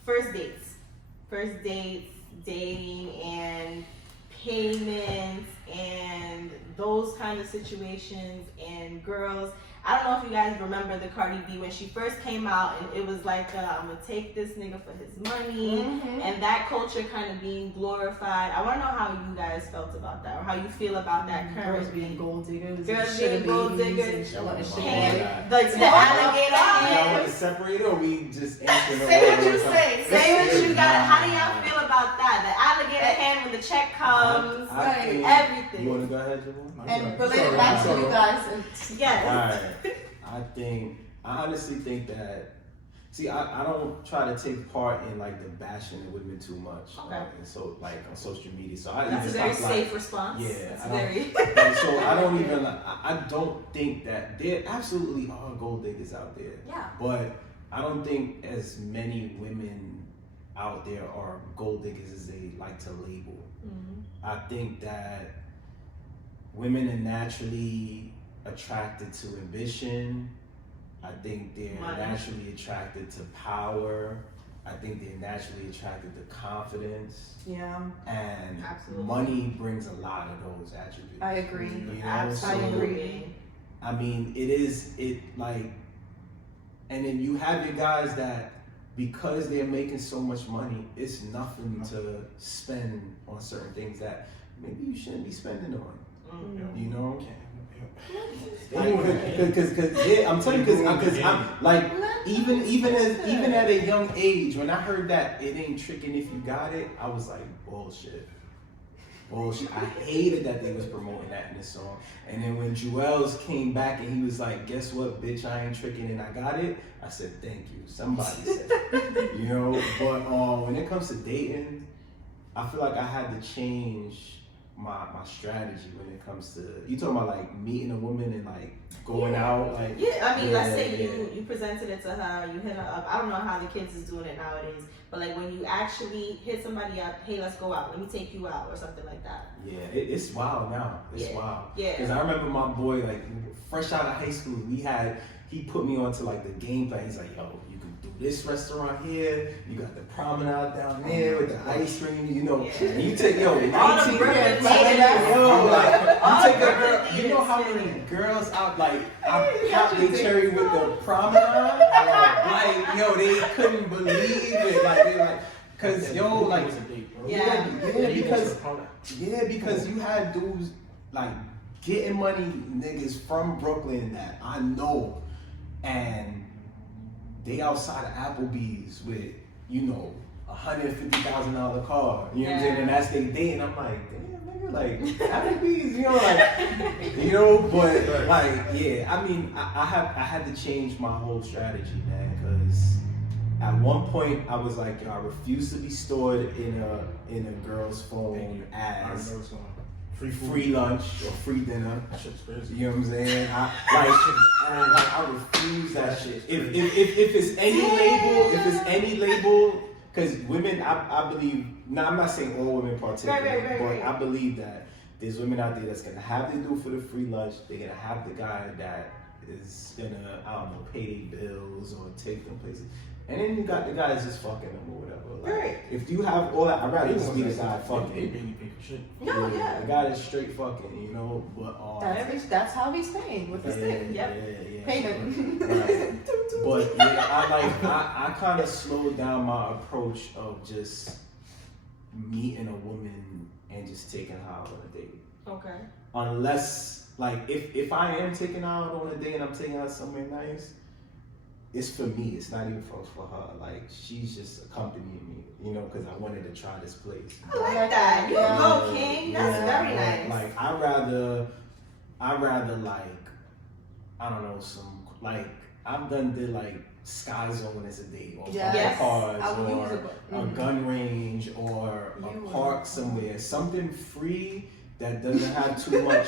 First dates, dating, and payments, and those kind of situations, and girls. I don't know if you guys remember the Cardi B when she first came out, and it was like, I'm gonna take this nigga for his money, and that culture kind of being glorified. I want to know how you guys felt about that, or how you feel about that Girls currently. being gold diggers. Girls and being sugar gold babies diggers. and wanting shit. Hand, like the alligator Y'all hand. want to separate it, or we just answer the Say what one you at a time? say. Say what you got. How do y'all feel about that? The alligator hand when the check comes. I think- Everything. You want to go ahead, Javone? And related back to you guys. And Yes. Alright. I honestly think that, see, I don't try to take part in like the bashing of women too much. Okay. And so like on social media. So I That's a even very stop, safe response. Yeah, It's I don't- very. and so I don't even, I don't think that there absolutely are gold diggers out there. Yeah. But I don't think as many women out there are gold diggers as they like to label. I think that women are naturally attracted to ambition. I think they're Money. naturally attracted to power. I think they're naturally attracted to confidence. yeah, And Absolutely. money brings a lot of those attributes. I agree. You know, Absolutely. I mean, and then you have your guys that, because they're making so much money, it's nothing to spend on certain things that maybe you shouldn't be spending on. You know? Because yeah, I'm telling you, because I'm like, even at a young age, when I heard that it ain't tricking if you got it, I was like, bullshit. I hated that they was promoting that in this song. And then when Jewels came back and he was like, guess what, bitch, I ain't tricking and I got it, I said, thank you. Somebody said it. You know, but when it comes to dating, I feel like I had to change my strategy when it comes to, you talking about like meeting a woman and like going out, like Yeah, I mean, let's say yeah. you presented it to her, you hit her up. I don't know how the kids is doing it nowadays, but like when you actually hit somebody up, hey, let's go out, let me take you out, or something like that. Yeah, it's wild now. It's Yeah. wild. Yeah. Because I remember my boy, like, fresh out of high school, he put me onto like the game plan. He's like, yo, you can do this restaurant here, you got the promenade down there with the ice cream, you know. Yeah. And you take, yo, 19 All the Brooklyn girls, natives. yo, like, All you take the a girl, Brooklyn you know how natives. many girls out, like, I popped their cherry with the promenade? Like, yo, they couldn't believe it. Like, they like, cause, yo, like, Yeah. because you had dudes like getting money niggas from Brooklyn that I know, and they outside of Applebee's with, you know, $150,000 car. You know what I'm saying? And that's their day, and I'm like, damn nigga, like Applebee's, you know, like, you know, but like, yeah, I mean, I had to change my whole strategy, man, because at one point I was like, yo, I refuse to be stored in a girl's phone as free lunch or free dinner. You know what I'm saying? I refuse that shit. If it's any label, because women, I believe. Now I'm not saying all women partake, but I believe that there's women out there that's gonna have to do for the free lunch. They're gonna have the guy that is gonna, I don't know, pay their bills or take them places. And then you got the guy that's just fucking them or whatever. Like, Right. if you have all that, I'd rather just be the guy fucking. No, yeah. The guy that's straight fucking, you know, but That's how he's paying with his thing. Yep. Payment. Right. But yeah, I kind of slowed down my approach of just meeting a woman and just taking her out on a date. Okay. Unless, like, if I am taking her out on a date and I'm taking her somewhere nice, it's for me. It's not even for her. Like, she's just accompanying me, you know, because I wanted to try this place. I like that. You Yeah. go, King. That's very nice. Like, I'd rather like, I don't know, some, like, I've done did like Sky Zone as a date, or Yes. cards, I would or use it, but- a gun range, or a You park would. somewhere. Something free that doesn't have too much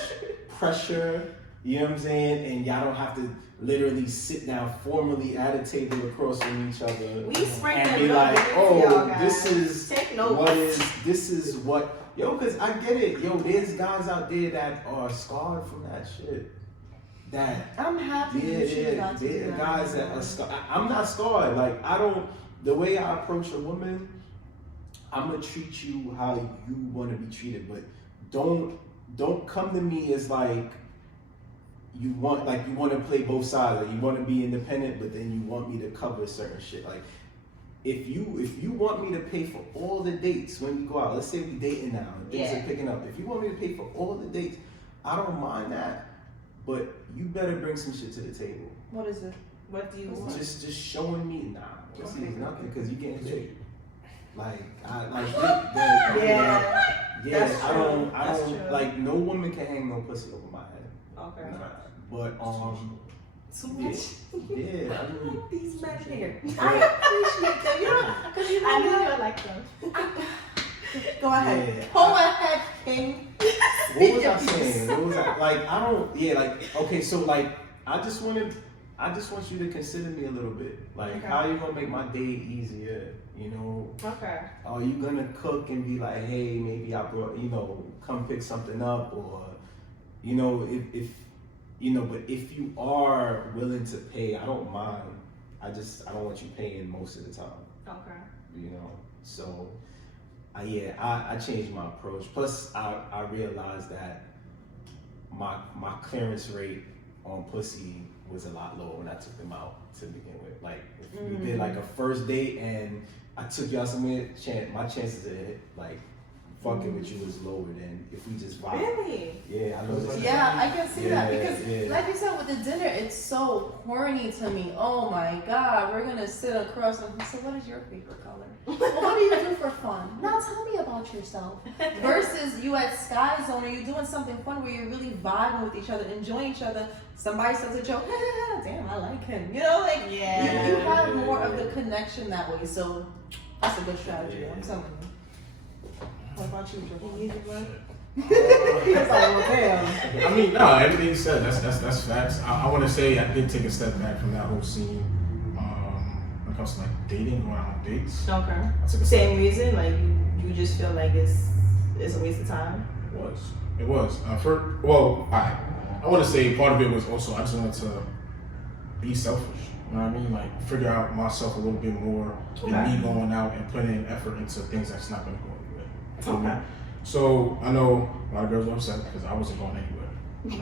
pressure. You know what I'm saying? And y'all don't have to literally sit down formally at a table across from each other We sprinkle and it be real like, good for y'all oh, guys. Take notes. this is what, yo, cause I get it. Yo, there's guys out there that are scarred from that shit. That I'm happy you choose not to do there are that. guys that are scarred. I'm not scarred. Like, the way I approach a woman, I'm gonna treat you how you want to be treated, but don't come to me as like you want to play both sides. Like, you want to be independent, but then you want me to cover certain shit. Like, if you want me to pay for all the dates when we go out, let's say we dating now and things are picking up. If you want me to pay for all the dates, I don't mind that, but you better bring some shit to the table. What is it? What do you want? Just showing me, pussy is nothing because you getting paid. Like, Yeah. That's I true. That's don't true. like, no woman can hang no pussy over my head. Okay. But Too much. yeah, I mean, These men here. I appreciate them. You know, because I know you like them. Go ahead. Yeah. Go ahead, King. what was I saying? What was I like? I don't. Yeah, like, okay, so like, I just want you to consider me a little bit. Like, Okay. how you gonna make my day easier? You know, Okay. are you gonna cook and be like, hey, maybe I brought, come pick something up, or, if but if you are willing to pay, I don't mind. I don't want you paying most of the time. Okay. So, I changed my approach. Plus, I realized that my clearance rate on pussy was a lot lower when I took them out to begin with. Like, if we did like a first date and I took y'all somewhere, my chances of like fucking with you was lower than if we just vibe. Really? Yeah, I know. Yeah, I can see that because, yeah. like you said, with the dinner, it's so corny to me. Oh my God, we're gonna sit across and so, what is your favorite color? Well, what do you do for fun? Now tell me about yourself. Versus you at Sky Zone, or you doing something fun where you're really vibing with each other, enjoying each other. Somebody says a joke, damn, I like him. You have more of the connection that way. So that's a good strategy. I'm telling you. What about you, Javone? He was like, well, damn. I mean, no, everything you said, that's facts. I want to say I did take a step back from that whole scene. When it comes to like dating, going on dates. Okay. I took a Same reason, like you just feel like it's a waste of time. It was. I want to say part of it was also I just wanted to be selfish. You know what I mean? Like, figure out myself a little bit more than me going out and putting in effort into things that's not going to go anywhere. Feel me? So I know a lot of girls are upset because I wasn't going anywhere.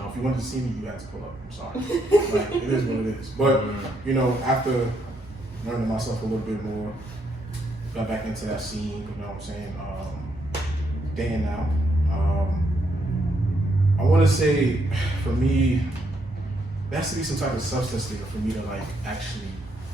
If you wanted to see me, you had to pull up. I'm sorry. Like, it is what it is. But after learning myself a little bit more, got back into that scene. You know what I'm saying? Day and out. I want to say, for me, there has to be some type of substance there for me to like actually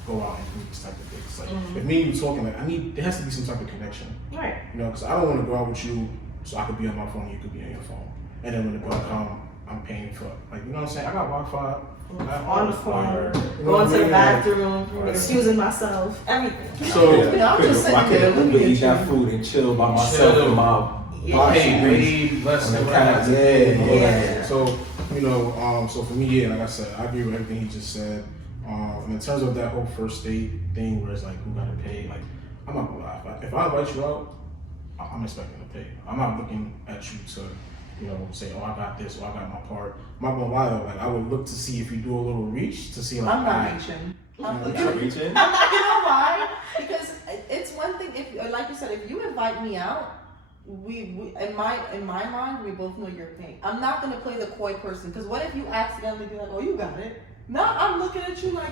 go out and do this type of dates. Like, if me and you talking, like, there has to be some type of connection. Right. Because I don't want to go out with you so I could be on my phone, you could be on your phone, and then when the bill come, I'm paying for it. Like, you know what I'm saying? I got Wi-Fi. On the phone, You know going what to the I mean? bathroom, Right. excusing myself, everything. So I'm just sitting I there can looking Uber at eat that you. food and chill by myself in my hey, way less than what I have to do. Yeah. So so for me, yeah, like I said, I agree with everything he just said. And in terms of that whole first date thing, where it's like who gotta pay, like, I'm not gonna lie. If I invite you out, I'm expecting to pay. I'm not looking at you to, say, oh, I got this or I got my part. I'm not gonna lie though. Like, I would look to see if you do a little reach to see, like, I'm not alright, reaching. Not I'm reaching. not, you know why? Because it's one thing if, like you said, if you invite me out, we in my mind, we both know you're paying. I'm not gonna play the coy person, because what if you accidentally be like, oh, you got it? Now I'm looking at you like,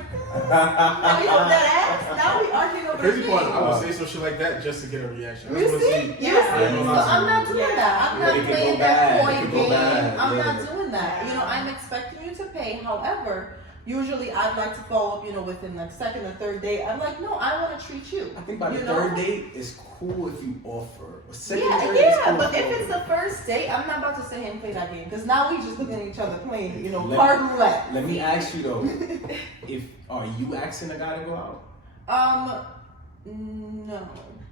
now we hold that ass. Now we arguing over Crazy the part, thing. I would say some shit like that just to get a reaction. I You just wanna see? see. You Yeah. see? So I'm not doing that. I'm Yeah, not it could playing go that bad. coy It could go game. bad. I'm Yeah. not doing that. I'm expecting you to pay. However, Usually, I'd like to follow up, within like second or third date. I'm like, no, I want to treat you. I think by the you third know? date, it's cool if you offer. Second Yeah, date is cool but you if it's offer. the first date, I'm not about to sit here and play that game because now we just looking at each other playing, Let- card roulette. Let me ask you though, are you asking a guy to go out? No.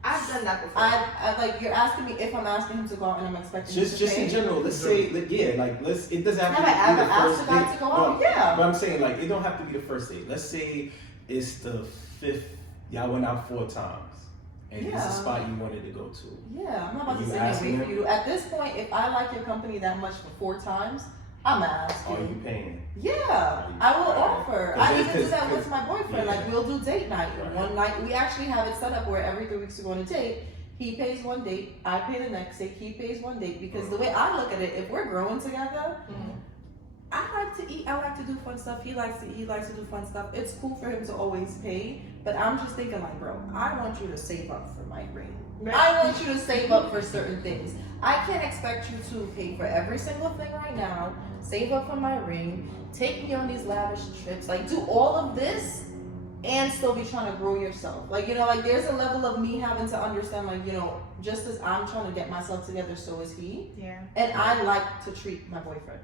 I've done that before. I like you're asking me if I'm asking him to go out and I'm expecting him to Just pay. in general, let's say, it doesn't have Have to I be ever the asked first a guy date. to go out? Yeah. But I'm saying like it don't have to be the first date. Let's say it's the 5th, y'all went out 4 times, and it's a spot you wanted to go to. Yeah, I'm not about to You sit here and asking wait for him? you. At this point, if I like your company that much for 4 times, I'm gonna ask Are you. you paying? Yeah, I will offer. Cause I even do that 'cause- with my boyfriend. yeah. Like we'll do date night. Right. One night we actually have it set up where every 3 weeks we go on a date. He pays one date, I pay the next date. He pays one date because the way I look at it, if we're growing together, I like to eat. I like to do fun stuff. He likes to do fun stuff. It's cool for him to always pay, but I'm just thinking like, bro, I want you to save up for my ring. I want you to save up for certain things. I can't expect you to pay for every single thing right now. Save up for my ring. Take me on these lavish trips. Like do all of this and still be trying to grow yourself. Like, there's a level of me having to understand, like, just as I'm trying to get myself together, so is he. Yeah. And I like to treat my boyfriend.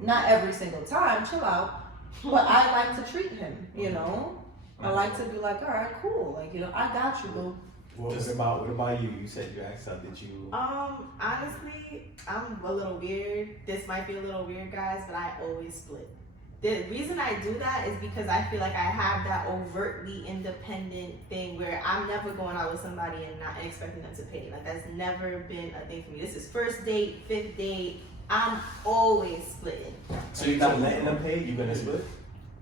Not every single time, chill out. But I like to treat him, I like to be like, all right, cool. Like, I got you, boo. What about you? You said you asked out, did you? Honestly, I'm a little weird. This might be a little weird, guys, but I always split. The reason I do that is because I feel like I have that overtly independent thing where I'm never going out with somebody and not expecting them to pay. Like that's never been a thing for me. This is first date, 5th date. I'm always splitting. So you're not letting them pay? You gonna split?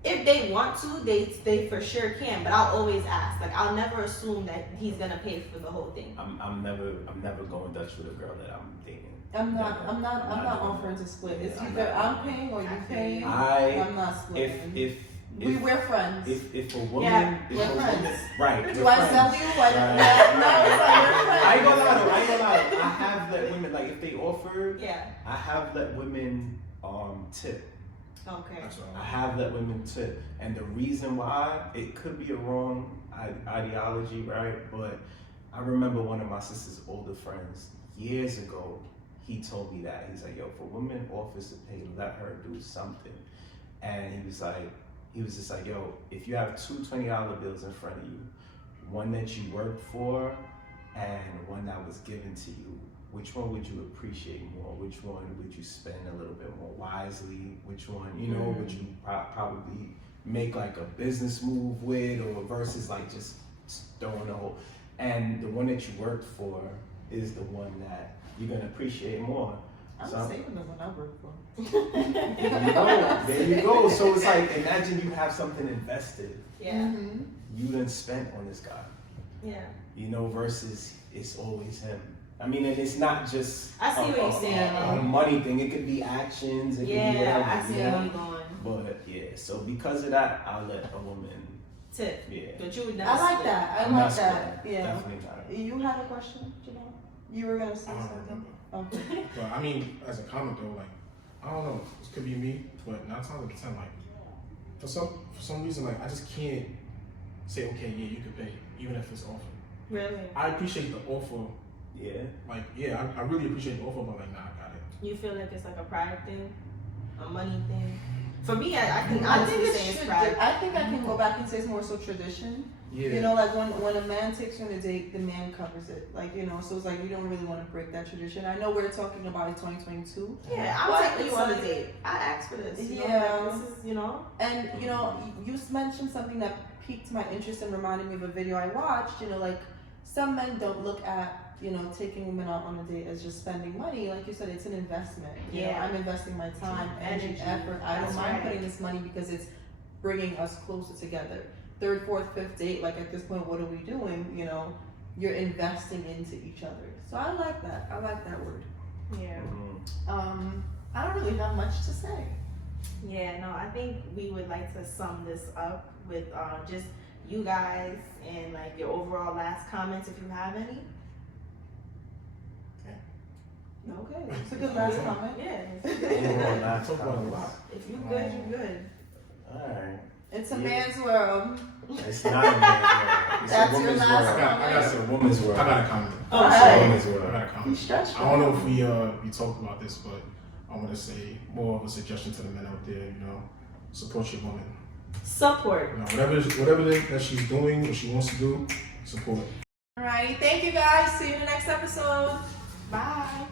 If they want to, they for sure can. But I'll always ask. Like I'll never assume that he's gonna pay for the whole thing. I'm never going Dutch with a girl that I'm dating. I'm not offering to split. It's either I'm paying or you paying. I'm not splitting. We're friends. If a woman, Yeah, we're friends. right? Do I sell you? Right. I ain't gonna lie though. friends. I have let women like if they offer. Yeah. I have let women tip. Okay. That's right. I have let women tip, and the reason why it could be a wrong ideology, right? But I remember one of my sister's older friends years ago. He told me that he's like, yo, if a woman offers to pay, let her do something. And he was just like, yo, if you have two $20 bills in front of you, one that you worked for and one that was given to you, which one would you appreciate more? Which one would you spend a little bit more wisely? Which one, would you probably make like a business move with, or versus like just throwing the whole? And the one that you worked for is the one that you're gonna appreciate more. I'm saving the one I work for. There you go. So it's like, imagine you have something invested. Yeah. Mm-hmm. You done spent on this guy. Yeah. Versus it's always him. I mean, and it's not just I see what you're saying. a money thing. It could be actions. It could be whatever. I see where you're going. But yeah, so because of that, I'll let a woman. Tip. Yeah. But you would never I like split. that. I I'm like not that. splitting. Yeah. Definitely not. You had a question, Javone? You were gonna say I don't something. remember. Okay. But I mean, as a comment though, like, I don't know, this could be me, but 9 times out of 10, like, for some reason, like, I just can't say, okay, yeah, you could pay, even if it's offered. Really? I appreciate the offer, Yeah. like, yeah, I really appreciate the offer, but like, nah, I got it. You feel like it's like a pride thing, a money thing? For me, I can I honestly think say it's should. pride. I think I can go back and say it's more so tradition. Yeah. Like when a man takes you on a date, the man covers it. Like, so it's like you don't really want to break that tradition. I know we're talking about it 2022. Yeah, I'm But taking you it's on a like- date. I asked for this. Yeah. This is, And you mentioned something that piqued my interest and reminded me of a video I watched. Like some men don't look at taking women out on a date as just spending money. Like you said, it's an investment. I'm investing my time, energy, effort. I don't That's mind right. putting this money because it's bringing us closer together. 3rd, 4th, 5th date, like at this point, what are we doing? You're investing into each other. So I like that. I like that word. Yeah. I don't really have much to say. Yeah, no, I think we would like to sum this up with just you guys and like your overall last comments if you have any. Okay, it's a good last comment. Yeah. Overall last Talk about a comments. lot. If you good, you good. Alright. It's a man's world. It's not a man's world. It's That's a your woman's last world. comment. It's a woman's world. I got a comment. Oh, It's a alright. woman's I world. got a You comment. stretched. I don't know if we talked about this, but I want to say more of a suggestion to the men out there. You know, support your woman. Support. You know, whatever that she's doing, what she wants to do, support. Alrighty, thank you guys. See you in the next episode. Bye.